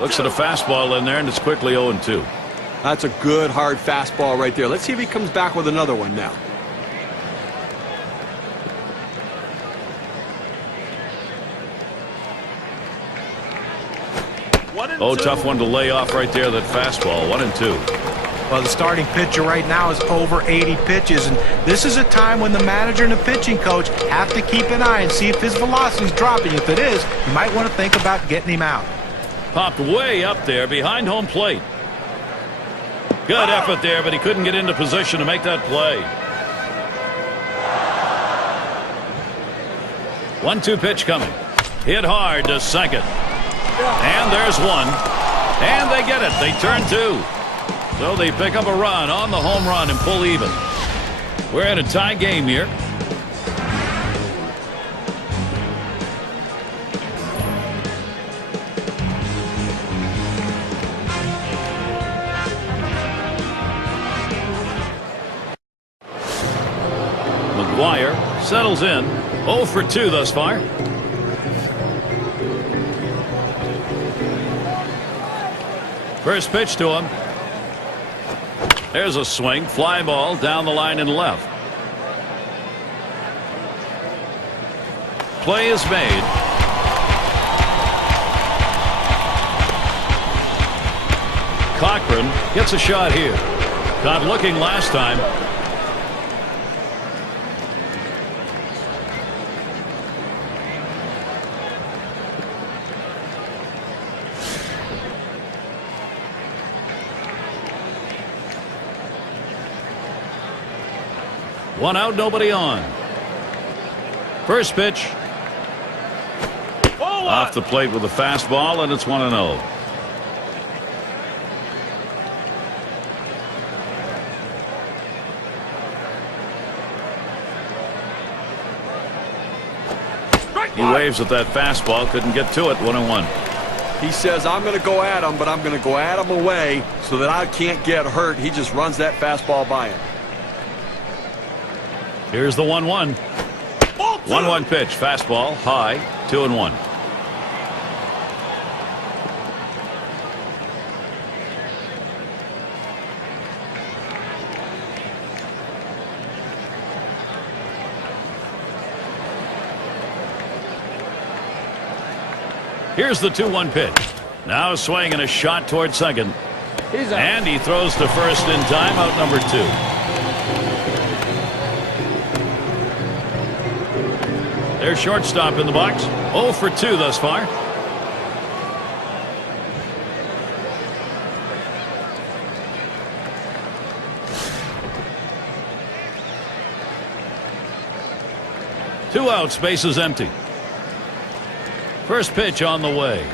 Looks at a fastball in there, and it's quickly 0-2. That's a good, hard fastball right there. Let's see if he comes back with another one now. Oh, tough one to lay off right there, that fastball. 1-2. Well, the starting pitcher right now is over 80 pitches, and this is a time when the manager and the pitching coach have to keep an eye and see if his velocity is dropping. If it is, you might want to think about getting him out. Popped way up there behind home plate. Good effort there, but he couldn't get into position to make that play. 1-2 pitch coming. Hit hard to second. And there's one. And they get it. They turn 2. So they pick up a run on the home run and pull even. We're in a tie game here. McGuire settles in. 0 for 2 thus far. First pitch to him. There's a swing. Fly ball down the line and left. Play is made. Cochran gets a shot here. Not looking last time. One out, nobody on. First pitch. Off the plate with a fastball, and it's 1-0. He waves at that fastball, couldn't get to it. 1-1. He says, I'm going to go at him, but I'm going to go at him away so that I can't get hurt. He just runs that fastball by him. Here's the 1-1. 1-1 pitch, fastball, high, 2-1. Here's the 2-1 pitch. Now swinging a shot toward second. And he throws to first in time, out number 2. Their shortstop in the box. 0 for 2 thus far. Two outs, bases empty. First pitch on the way.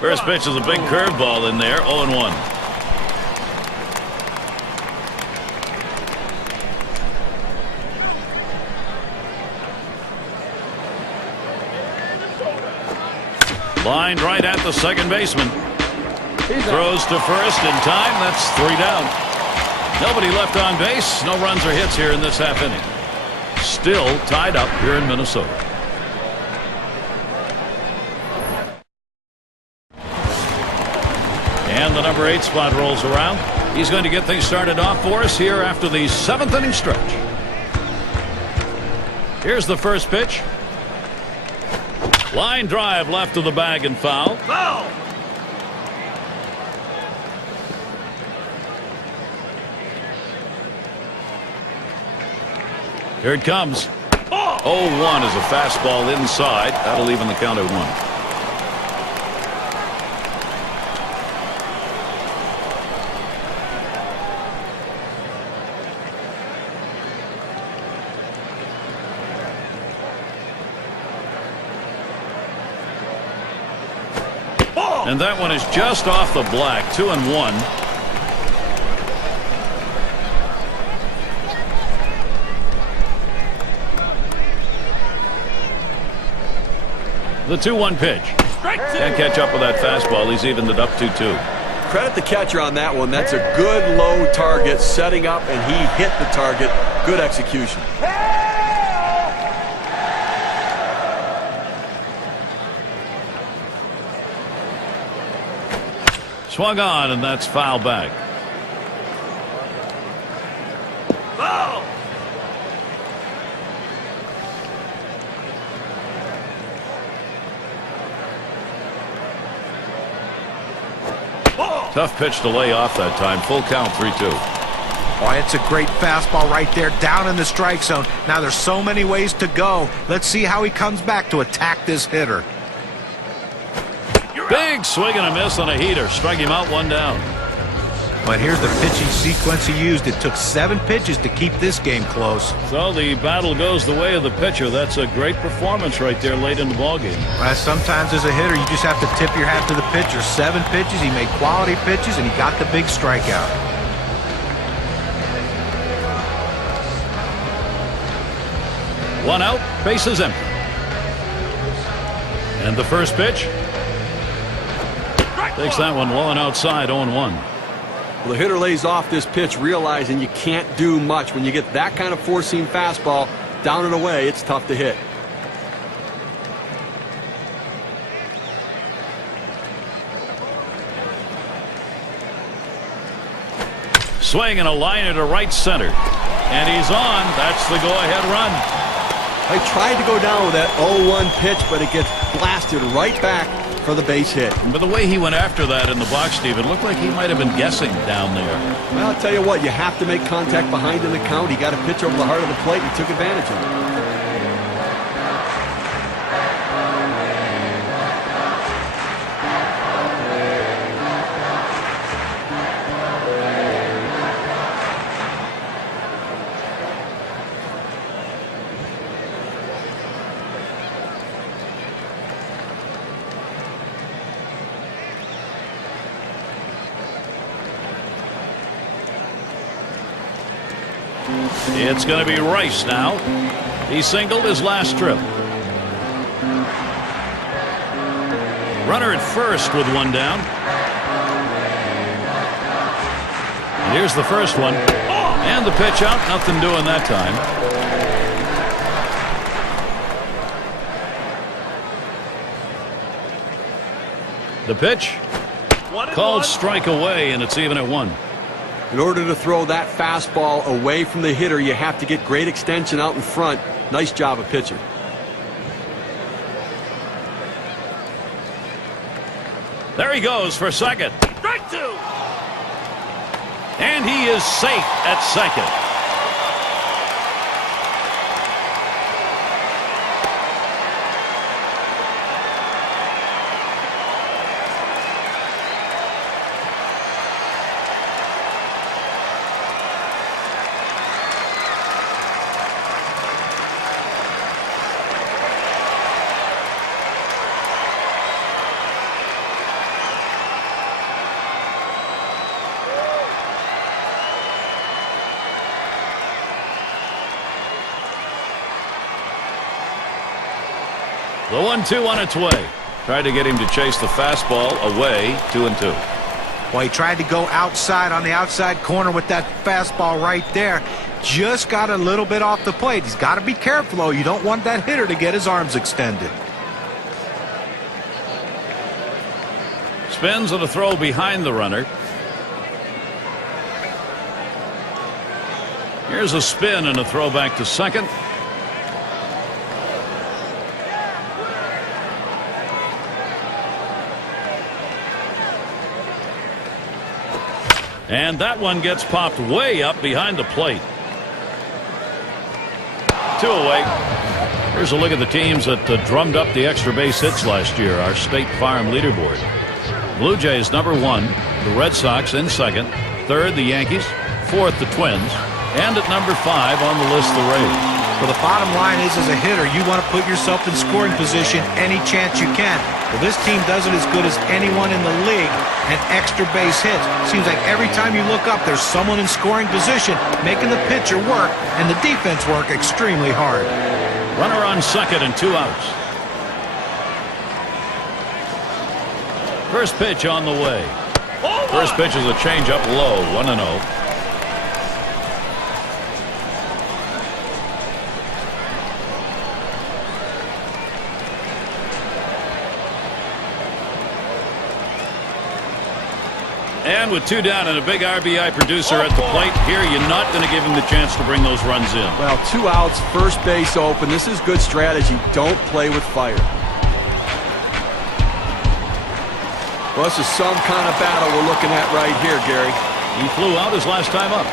First pitch is a big curveball in there. 0-1. Lined right at the second baseman. Throws to first in time. That's 3 down. Nobody left on base. No runs or hits here in this half inning. Still tied up here in Minnesota. And the number 8 spot rolls around. He's going to get things started off for us here after the 7th inning stretch. Here's the first pitch. Line drive left of the bag and foul. Foul. Here it comes. 0-1 is a fastball inside. That'll even the count at 1. And that one is just off the black. 2-1. The 2-1 pitch. Can't catch up with that fastball. He's evened it up 2-2. Credit the catcher on that one. That's a good low target setting up, and he hit the target. Good execution. Swung on, and that's foul back. Foul. Tough pitch to lay off that time. Full count, 3-2. Oh, it's a great fastball right there, down in the strike zone. Now there's so many ways to go. Let's see how he comes back to attack this hitter. Big swing and a miss on a heater. Struck him out, 1 down. But here's the pitching sequence he used. It took 7 pitches to keep this game close. So the battle goes the way of the pitcher. That's a great performance right there late in the ballgame. Sometimes as a hitter, you just have to tip your hat to the pitcher. 7 pitches, he made quality pitches, and he got the big strikeout. One out, bases empty. And the first pitch. Takes that one low and outside, 0-1. Well, the hitter lays off this pitch, realizing you can't do much. When you get that kind of four-seam fastball down and away, it's tough to hit. Swing and a liner to right center. And he's on. That's the go-ahead run. I tried to go down with that 0-1 pitch, but it gets blasted right back for the base hit. But the way he went after that in the box, Steve, it looked like he might have been guessing down there. Well, I'll tell you what, you have to make contact behind in the count. He got a pitch over the heart of the plate and took advantage of it. It's going to be Rice now. He singled his last trip. Runner at first with one down. And here's the first one. And the pitch out. Nothing doing that time. The pitch. Called strike away, and it's even at 1. In order to throw that fastball away from the hitter, you have to get great extension out in front. Nice job of pitcher. There he goes for second. Strike 2. And he is safe at second. The 1-2 on its way. Tried to get him to chase the fastball away. 2-2. Well, he tried to go outside on the outside corner with that fastball right there. Just got a little bit off the plate. He's got to be careful, though. You don't want that hitter to get his arms extended. Spins on a throw behind the runner. Here's a spin and a throw back to second. And that one gets popped way up behind the plate. 2 away. Here's a look at the teams that drummed up the extra base hits last year, our State Farm leaderboard. Blue Jays #1, the Red Sox in second, third the Yankees, fourth the Twins, and at #5 on the list the Rays. Well, the bottom line is, as a hitter, you want to put yourself in scoring position any chance you can. Well, this team does it as good as anyone in the league, and extra base hits. Seems like every time you look up, there's someone in scoring position making the pitcher work and the defense work extremely hard. Runner on second and 2 outs. First pitch on the way. First pitch is a changeup low, 1-0. And with 2 down and a big RBI producer at the plate, here you're not going to give him the chance to bring those runs in. Well, 2 outs, first base open. This is good strategy. Don't play with fire. Well, this is some kind of battle we're looking at right here, Gary. He flew out his last time up.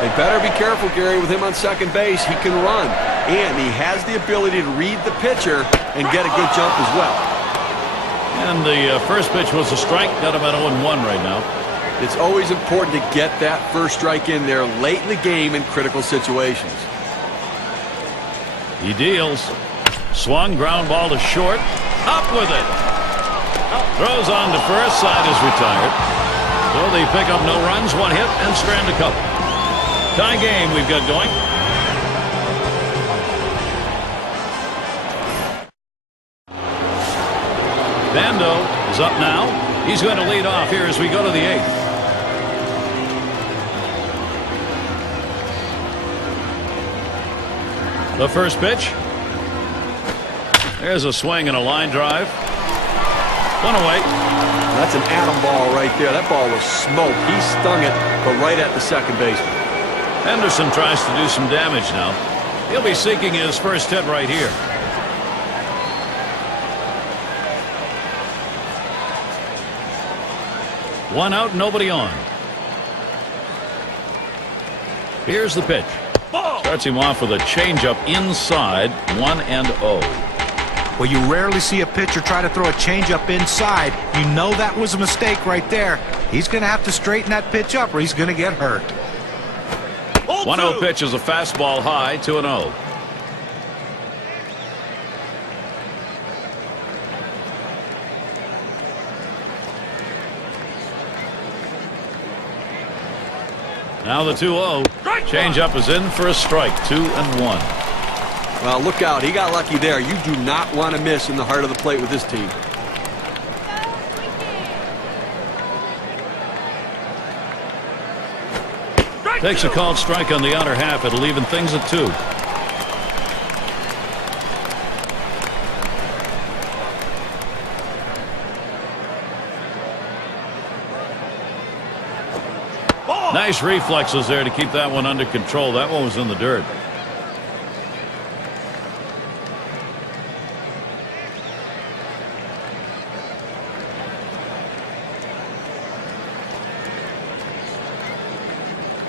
They better be careful, Gary, with him on second base. He can run, and he has the ability to read the pitcher and get a good jump as well. And the first pitch was a strike. Got him at 0-1 right now. It's always important to get that first strike in there late in the game in critical situations. He deals. Swung, ground ball to short. Up with it. Throws on to first. Side is retired. So they pick up no runs, 1 hit, and strand a couple. Tie game we've got going. Bando is up now. He's going to lead off here as we go to the 8th. The first pitch. There's a swing and a line drive. 1 away. That's an atom ball right there. That ball was smoke. He stung it, but right at the second baseman. Henderson tries to do some damage now. He'll be seeking his first hit right here. One out, nobody on. Here's the pitch. Starts him off with a changeup inside, 1-0. Well, you rarely see a pitcher try to throw a changeup inside. You know that was a mistake right there. He's going to have to straighten that pitch up or he's going to get hurt. 1-0 pitch is a fastball high, 2-0. Now the 2-0. Changeup is in for a strike, 2-1. Well, look out. He got lucky there. You do not want to miss in the heart of the plate with this team. Takes a called strike on the outer half. It'll even things at 2. Nice reflexes there to keep that one under control. That one was in the dirt.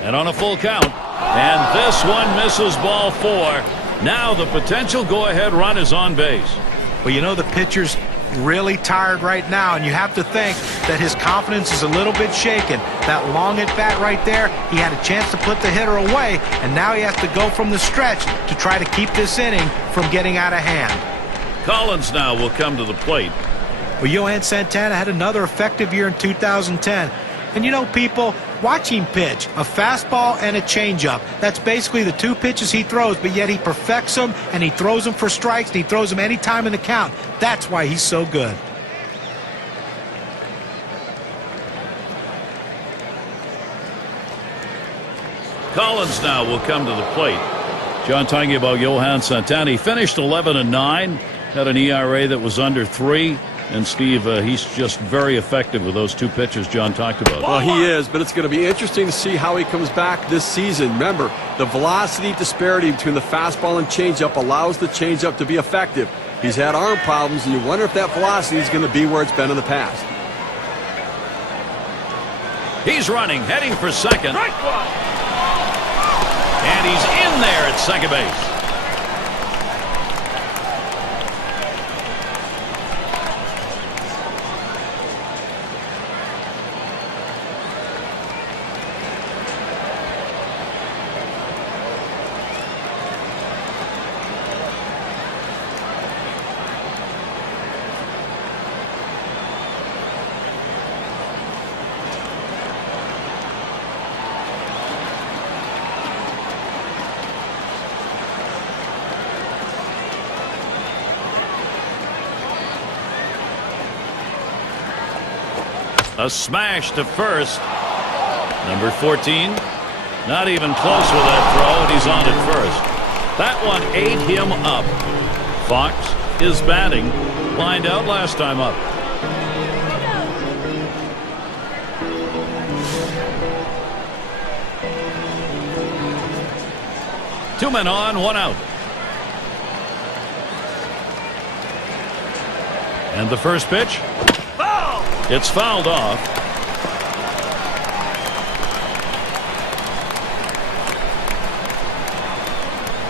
And on a full count. And this one misses ball 4. Now the potential go-ahead run is on base. Well, you know the pitcher's really tired right now, and you have to think that his confidence is a little bit shaken. That long at bat right there, he had a chance to put the hitter away, and now he has to go from the stretch to try to keep this inning from getting out of hand. Collins now will come to the plate. Well, Johan Santana had another effective year in 2010. And you know, people, watch him pitch a fastball and a changeup. That's basically the 2 pitches he throws, but yet he perfects them and he throws them for strikes and he throws them any time in the count. That's why he's so good. Collins now will come to the plate. John talking about Johan Santana. He finished 11-9, had an ERA that was under 3. And Steve, he's just very effective with those 2 pitches John talked about. Well, he is, but it's going to be interesting to see how he comes back this season. Remember, the velocity disparity between the fastball and changeup allows the changeup to be effective. He's had arm problems, and you wonder if that velocity is going to be where it's been in the past. He's running, heading for second. And he's in there at second base. A smash to first. Number 14. Not even close with that throw, and he's on at first. That one ate him up. Fox is batting. Lined out last time up. Two men on, 1 out. And the first pitch. It's fouled off.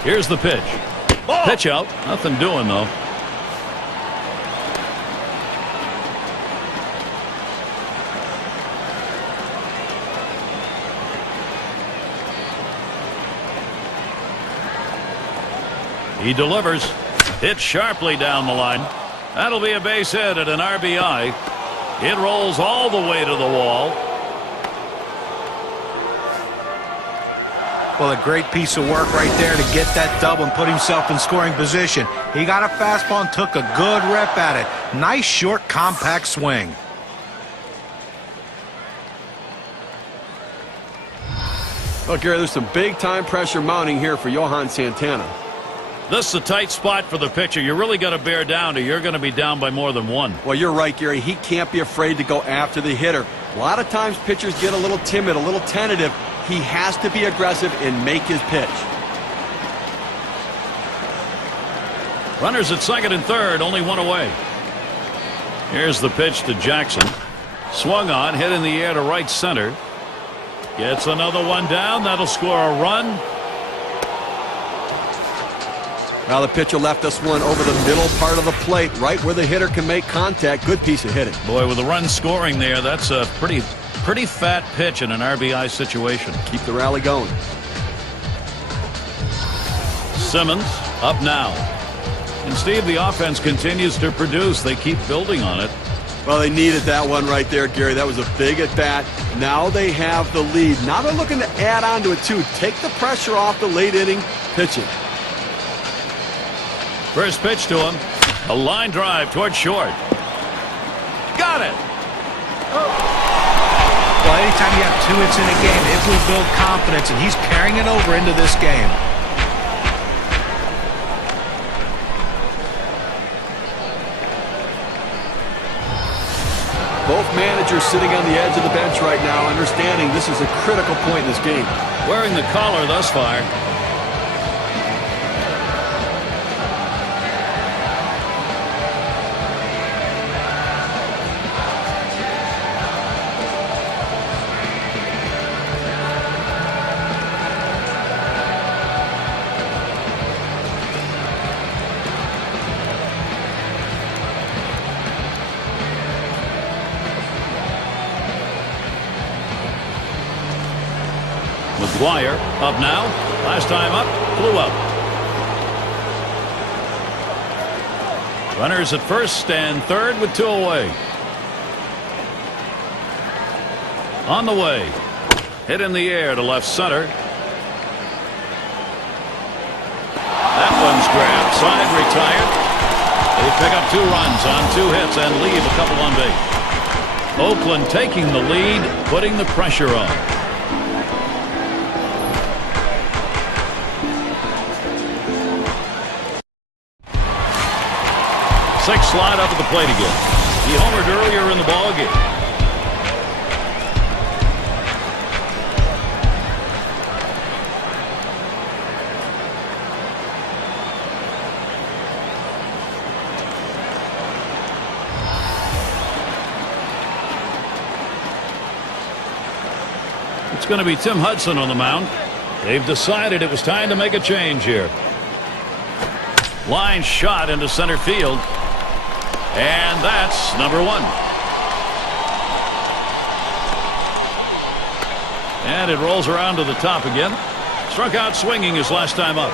Here's the pitch. Pitch out. Nothing doing, though. He delivers. Hit sharply down the line. That'll be a base hit and an RBI. It rolls all the way to the wall. Well, a great piece of work right there to get that double and put himself in scoring position. He got a fastball and took a good rep at it. Nice, short, compact swing. Well, Gary, there's some big-time pressure mounting here for Johan Santana. This is a tight spot for the pitcher. You really got to bear down, or you're going to be down by more than 1. Well, you're right, Gary. He can't be afraid to go after the hitter. A lot of times pitchers get a little timid, a little tentative. He has to be aggressive and make his pitch. Runners at second and third, only one away. Here's the pitch to Jackson. Swung on, hit in the air to right center. Gets another one down. That'll score a run. Well, the pitcher left us one over the middle part of the plate, right where the hitter can make contact. Good piece of hitting. Boy, with the run scoring there, that's a pretty fat pitch in an RBI situation. Keep the rally going. Simmons up now. And Steve, the offense continues to produce. They keep building on it. Well, they needed that one right there, Gary. That was a big at bat. Now they have the lead. Now they're looking to add on to it, too. Take the pressure off the late inning pitching. First pitch to him. A line drive towards short. Got it. Well, anytime you have 2 hits in a game, it will build confidence, and he's carrying it over into this game. Both managers sitting on the edge of the bench right now, understanding this is a critical point in this game. Wearing the collar thus far. McGuire up now. Last time up, flew out. Runners at first and third with 2 away. On the way. Hit in the air to left center. That one's grabbed. Side retired. They pick up 2 runs on 2 hits and leave a couple on base. Oakland taking the lead, putting the pressure on. 6 slide up at the plate again. He homered earlier in the ball game. It's going to be Tim Hudson on the mound. They've decided it was time to make a change here. Line shot into center field. And that's number 1. And it rolls around to the top again. Struck out swinging his last time up.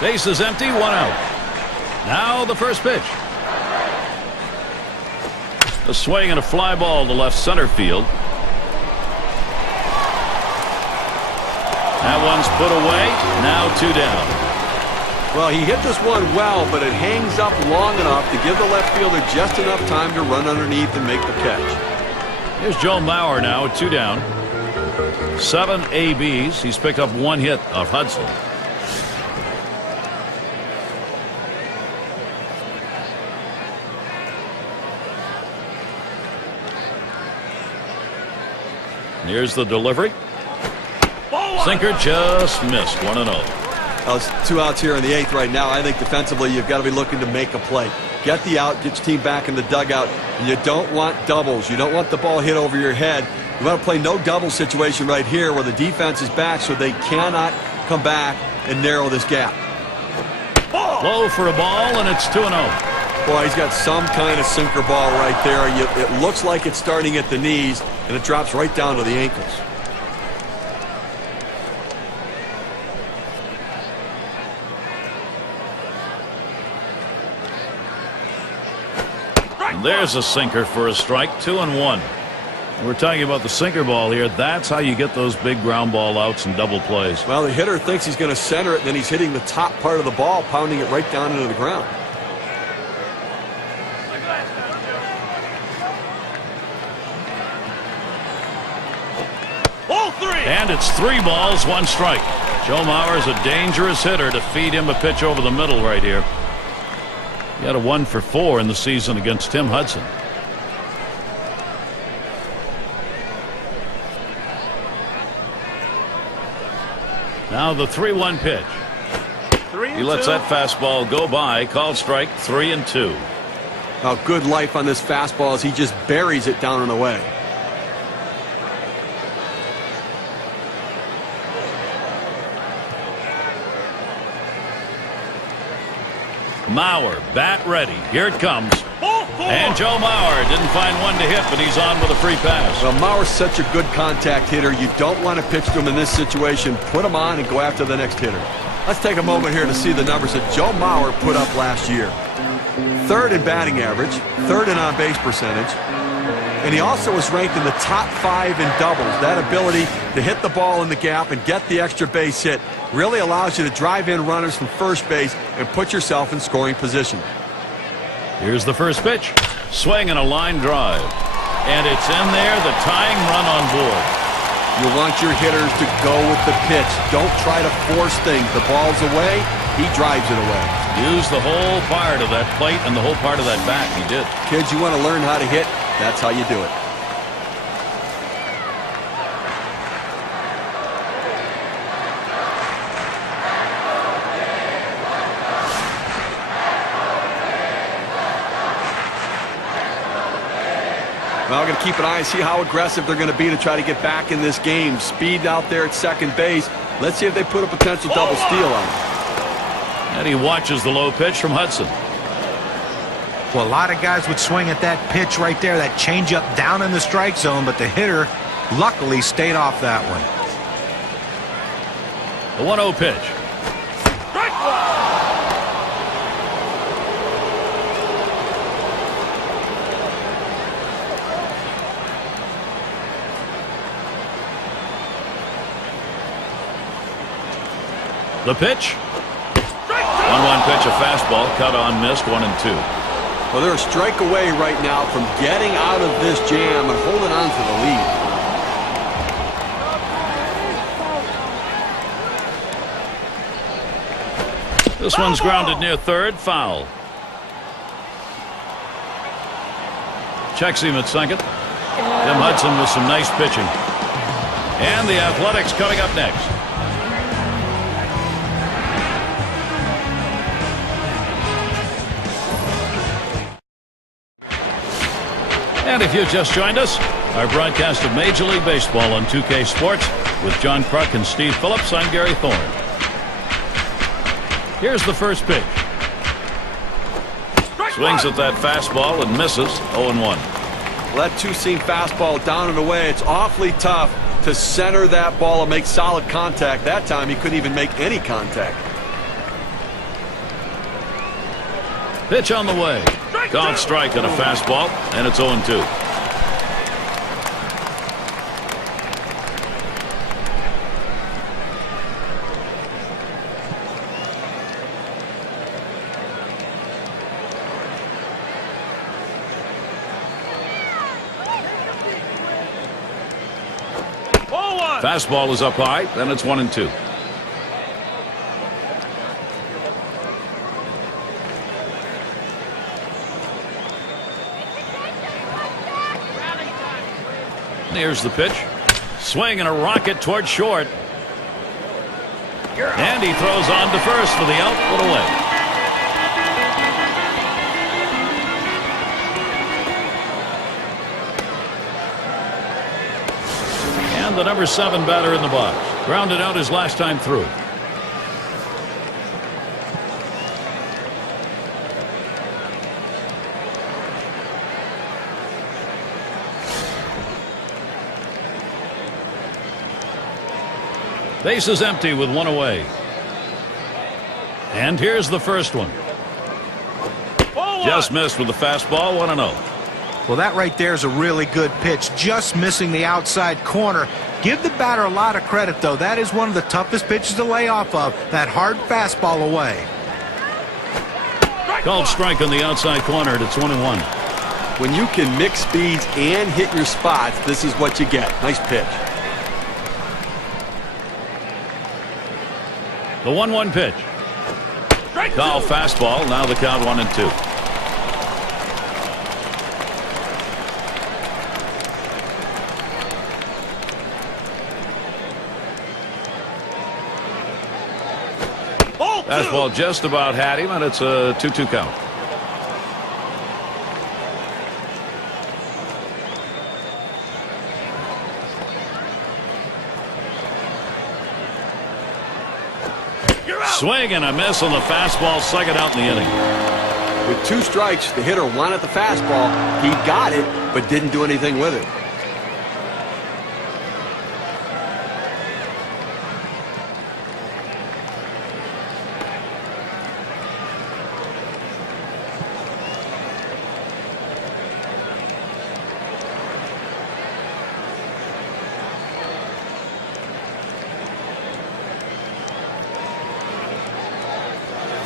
Base is empty, 1 out. Now the first pitch. A swing and a fly ball to left center field. That one's put away. Now 2 down. Well, he hit this one well, but it hangs up long enough to give the left fielder just enough time to run underneath and make the catch. Here's Joe Mauer now at 2 down. 7 ABs. He's picked up 1 hit off Hudson. Here's the delivery. Sinker just missed. 1-0. Well, it's 2 outs here in the 8th right now. I think defensively you've got to be looking to make a play. Get the out, get your team back in the dugout. And you don't want doubles. You don't want the ball hit over your head. You want to play no double situation right here where the defense is back so they cannot come back and narrow this gap. Low for a ball, and it's 2-0. Boy, he's got some kind of sinker ball right there. It looks like it's starting at the knees, and it drops right down to the ankles. There's a sinker for a strike. 2-1. We're talking about the sinker ball here. That's how you get those big ground ball outs and double plays. Well, the hitter thinks he's going to center it, and then he's hitting the top part of the ball, pounding it right down into the ground. And it's 3 balls, 1 strike. Joe Mauer's a dangerous hitter to feed him a pitch over the middle right here. He had a 1 for 4 in the season against Tim Hudson. Now the 3-1 pitch. He lets that fastball go by. Called strike 3-2. Now good life on this fastball as he just buries it down and away. Mauer, bat ready. Here it comes. And Joe Mauer didn't find one to hit, but he's on with a free pass. Well, Mauer's such a good contact hitter. You don't want to pitch to him in this situation. Put him on and go after the next hitter. Let's take a moment here to see the numbers that Joe Mauer put up last year. 3rd in batting average, 3rd in on-base percentage, and he also was ranked in the top 5 in doubles. That ability to hit the ball in the gap and get the extra base hit really allows you to drive in runners from first base and put yourself in scoring position. Here's the first pitch. Swing and a line drive. And it's in there, the tying run on board. You want your hitters to go with the pitch. Don't try to force things. The ball's away, he drives it away. Use the whole part of that plate and the whole part of that bat. He did. Kids, you want to learn how to hit? That's how you do it. Well, we're going to keep an eye and see how aggressive they're going to be to try to get back in this game. Speed out there at second base. Let's see if they put a potential double steal on him. And he watches the low pitch from Hudson. Well, a lot of guys would swing at that pitch right there, that changeup down in the strike zone, but the hitter luckily stayed off that one. The 1-0 pitch. The pitch. 1-1 pitch, a fastball, cut on, missed, 1-2. Well, they're a strike away right now from getting out of this jam and holding on to the lead. This one's grounded near third, foul. Checks him at second. Tim Hudson with some nice pitching. And the Athletics coming up next. And if you've just joined us, our broadcast of Major League Baseball on 2K Sports with John Kruk and Steve Phillips, I'm Gary Thorne. Here's the first pitch. Swings at that fastball and misses. 0-1. Well, that two-seam fastball down and away. It's awfully tough to center that ball and make solid contact. That time he couldn't even make any contact. Pitch on the way. Called strike on a fastball, and it's 0-2. Fastball is up high, then it's 1-2. Here's the pitch. Swing and a rocket toward short. And he throws on to first for the out. Put away. And the number 7 batter in the box. Grounded out his last time through. Base is empty with 1 away. And here's the first one. Just missed with the fastball. 1-0. Well, that right there is a really good pitch. Just missing the outside corner. Give the batter a lot of credit, though. That is one of the toughest pitches to lay off of. That hard fastball away. Called strike on the outside corner. It's 1-1. When you can mix speeds and hit your spots, this is what you get. Nice pitch. The 1-1 pitch. Call fastball. Now the count 1-2. Fastball just about had him, and it's a 2-2 count. Swing and a miss on the fastball, second out in the inning. With 2 strikes, the hitter wanted the fastball. He got it, but didn't do anything with it.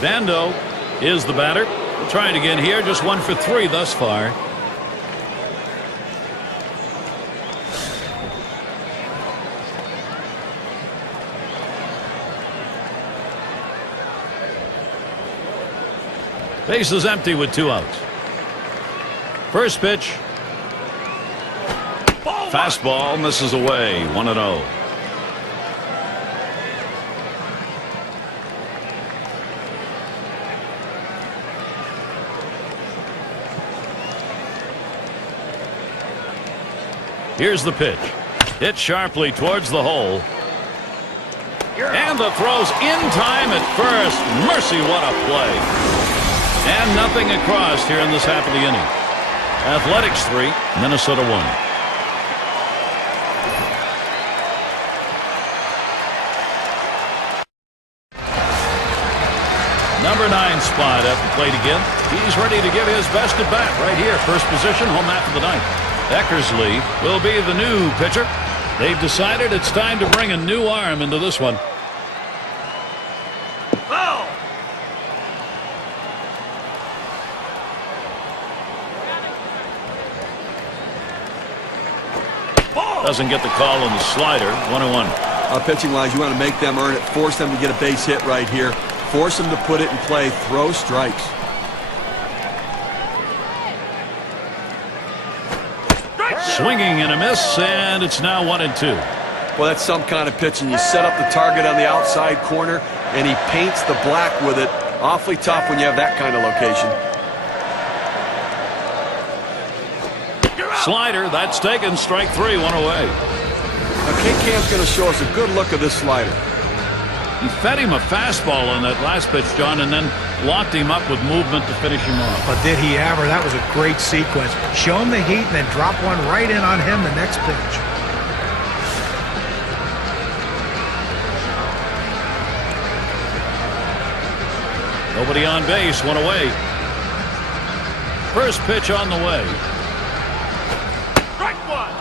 Vando is the batter. Trying again here, just 1 for 3 thus far. Base is empty with 2 outs. First pitch. Fastball misses away, 1-0. Here's the pitch. Hit sharply towards the hole. And the throw's in time at first. Mercy, what a play. And nothing across here in this half of the inning. Athletics 3, Minnesota 1. Number 9 spot at the plate again. He's ready to give his best at bat right here. First position, home half of the ninth. Eckersley will be the new pitcher. They've decided it's time to bring a new arm into this one. Doesn't get the call on the slider. 1-1. Pitching wise, you want to make them earn it. Force them to get a base hit right here. Force them to put it in play. Throw strikes. Swinging and a miss, and it's now 1-2. Well, that's some kind of pitching. You set up the target on the outside corner, and he paints the black with it. Awfully tough when you have that kind of location. Slider, that's taken. Strike 3, 1 away. Now, K-Cam's going to show us a good look of this slider. He fed him a fastball on that last pitch, John, and then locked him up with movement to finish him off. But did he ever? That was a great sequence. Show him the heat and then drop one right in on him the next pitch. Nobody on base, 1 away. First pitch on the way. Strike 1.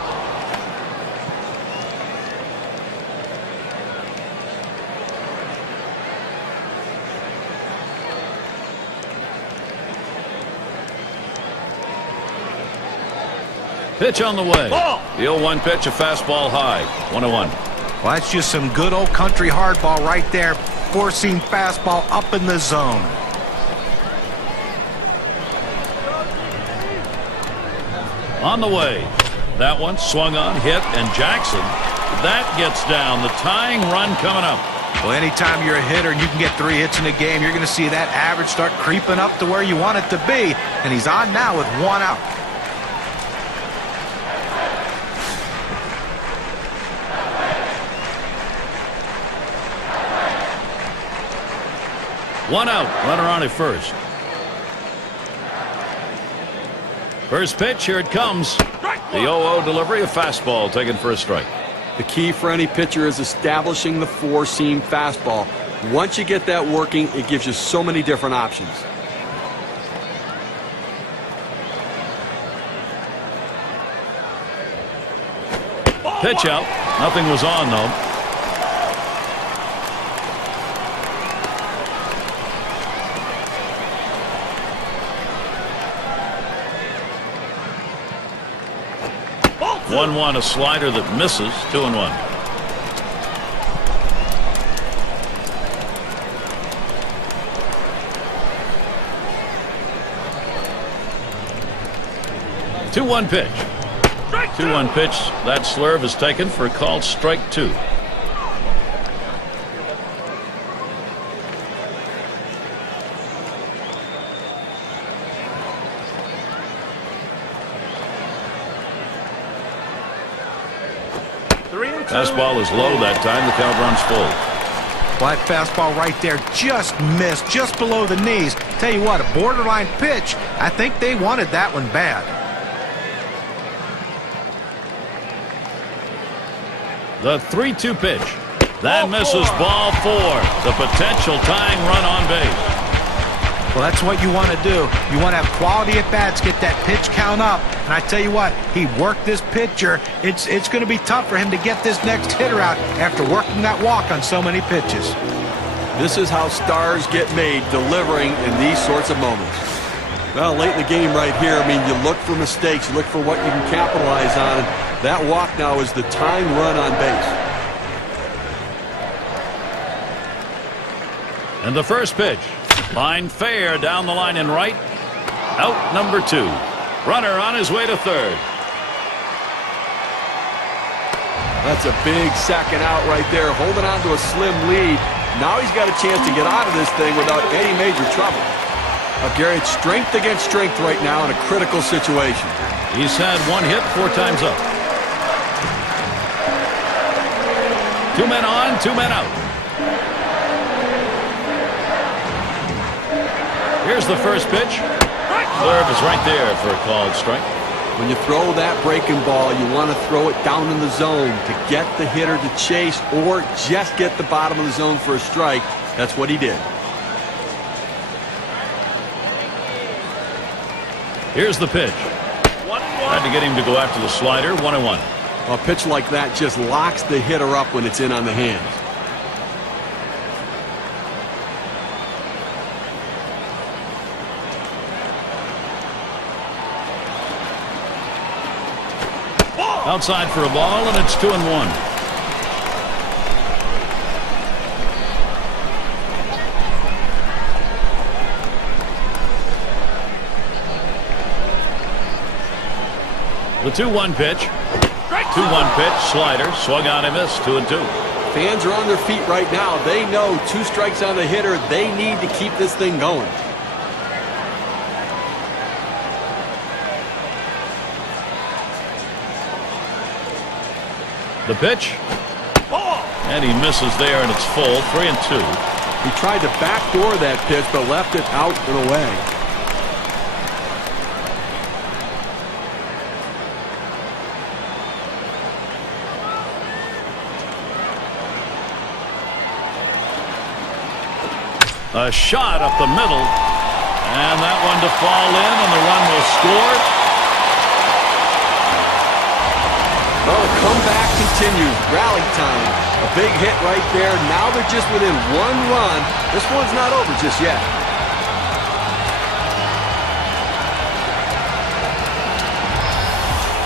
Pitch on the way. Ball. The 0-1 pitch, a fastball high. 1-1. Well, that's just some good old country hardball right there. Four-seam fastball up in the zone. On the way. That one swung on, hit, and Jackson. That gets down. The tying run coming up. Well, anytime you're a hitter and you can get 3 hits in a game, you're going to see that average start creeping up to where you want it to be. And he's on now with 1 out. One out, runner on at first. First pitch, here it comes. The 0-0 delivery, a fastball taken for a strike. The key for any pitcher is establishing the four-seam fastball. Once you get that working, it gives you so many different options. Pitch out. Nothing was on, though. Ball 1-1, a slider that misses. 2-1. Two 2-1 pitch. 2-1 pitch. That slurve is taken for a called strike 2. Fastball is low that time. The count runs full. Well, that fastball right there just missed, just below the knees. Tell you what, a borderline pitch. I think they wanted that one bad. The 3-2 pitch. That misses ball 4. The potential tying run on base. Well, that's what you want to do. You want to have quality at-bats, get that pitch count up. And I tell you what, he worked this pitcher. It's going to be tough for him to get this next hitter out after working that walk on so many pitches. This is how stars get made, delivering in these sorts of moments. Well, late in the game right here, I mean, you look for mistakes. You look for what you can capitalize on. And that walk now is the tying run on base. And the first pitch. Line fair down the line in right. Out number 2. Runner on his way to third. That's a big second out right there, holding on to a slim lead. Now he's got a chance to get out of this thing without any major trouble. Gary, it's strength against strength right now in a critical situation. He's had 1 hit 4 times up. 2 men on, 2 men out. Here's the first pitch. Serve is right there for a called strike. When you throw that breaking ball, you want to throw it down in the zone to get the hitter to chase or just get the bottom of the zone for a strike. That's what he did. Here's the pitch. Tried to get him to go after the slider. 1-1. A pitch like that just locks the hitter up when it's in on the hands. Outside for a ball, and it's 2-1. The 2-1 pitch. 2-1 pitch, slider, swung out and missed. 2-2. Fans are on their feet right now. They know 2 strikes on the hitter. They need to keep this thing going. The pitch. And he misses there, and it's full. 3-2. He tried to backdoor that pitch, but left it out and away. A shot up the middle. And that one to fall in, and the run will score. Well, the comeback continues. Rally time. A big hit right there. Now they're just within 1 run. This one's not over just yet.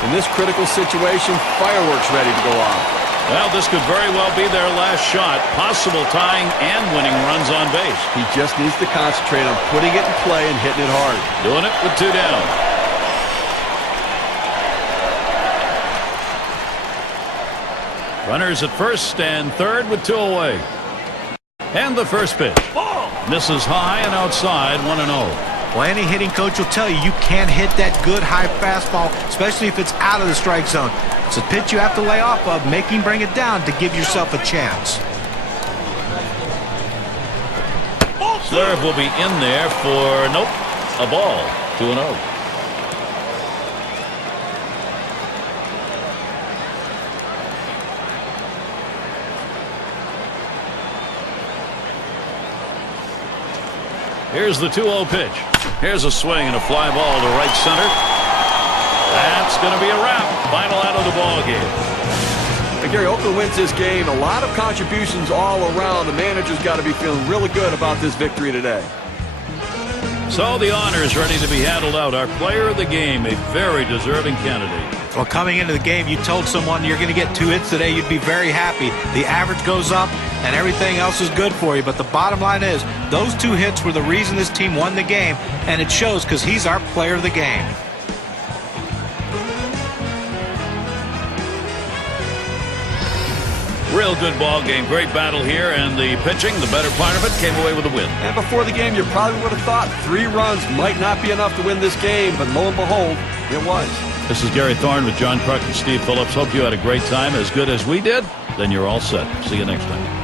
In this critical situation, fireworks ready to go off. Well, this could very well be their last shot. Possible tying and winning runs on base. He just needs to concentrate on putting it in play and hitting it hard. Doing it with 2 down. Runners at first and third with 2 away. And the first pitch. Misses high and outside. 1-0. Well, any hitting coach will tell you you can't hit that good high fastball, especially if it's out of the strike zone. It's a pitch you have to lay off of, make him bring it down to give yourself a chance. Serve will be in there for, nope, a ball. 2-0. Here's the 2-0 pitch. Here's a swing and a fly ball to right center. That's going to be a wrap. Final out of the ball game. Hey, Gary, Oakland wins this game. A lot of contributions all around. The manager's got to be feeling really good about this victory today. So the honor is ready to be handled out. Our player of the game, a very deserving candidate. Well, coming into the game, you told someone you're going to get 2 hits today, you'd be very happy. The average goes up, and everything else is good for you. But the bottom line is, those 2 hits were the reason this team won the game, and it shows because he's our player of the game. Real good ball game. Great battle here, and the pitching, the better part of it, came away with a win. And before the game, you probably would have thought 3 runs might not be enough to win this game, but lo and behold, it was. This is Gary Thorne with John Kruk and Steve Phillips. Hope you had a great time, as good as we did. Then you're all set. See you next time.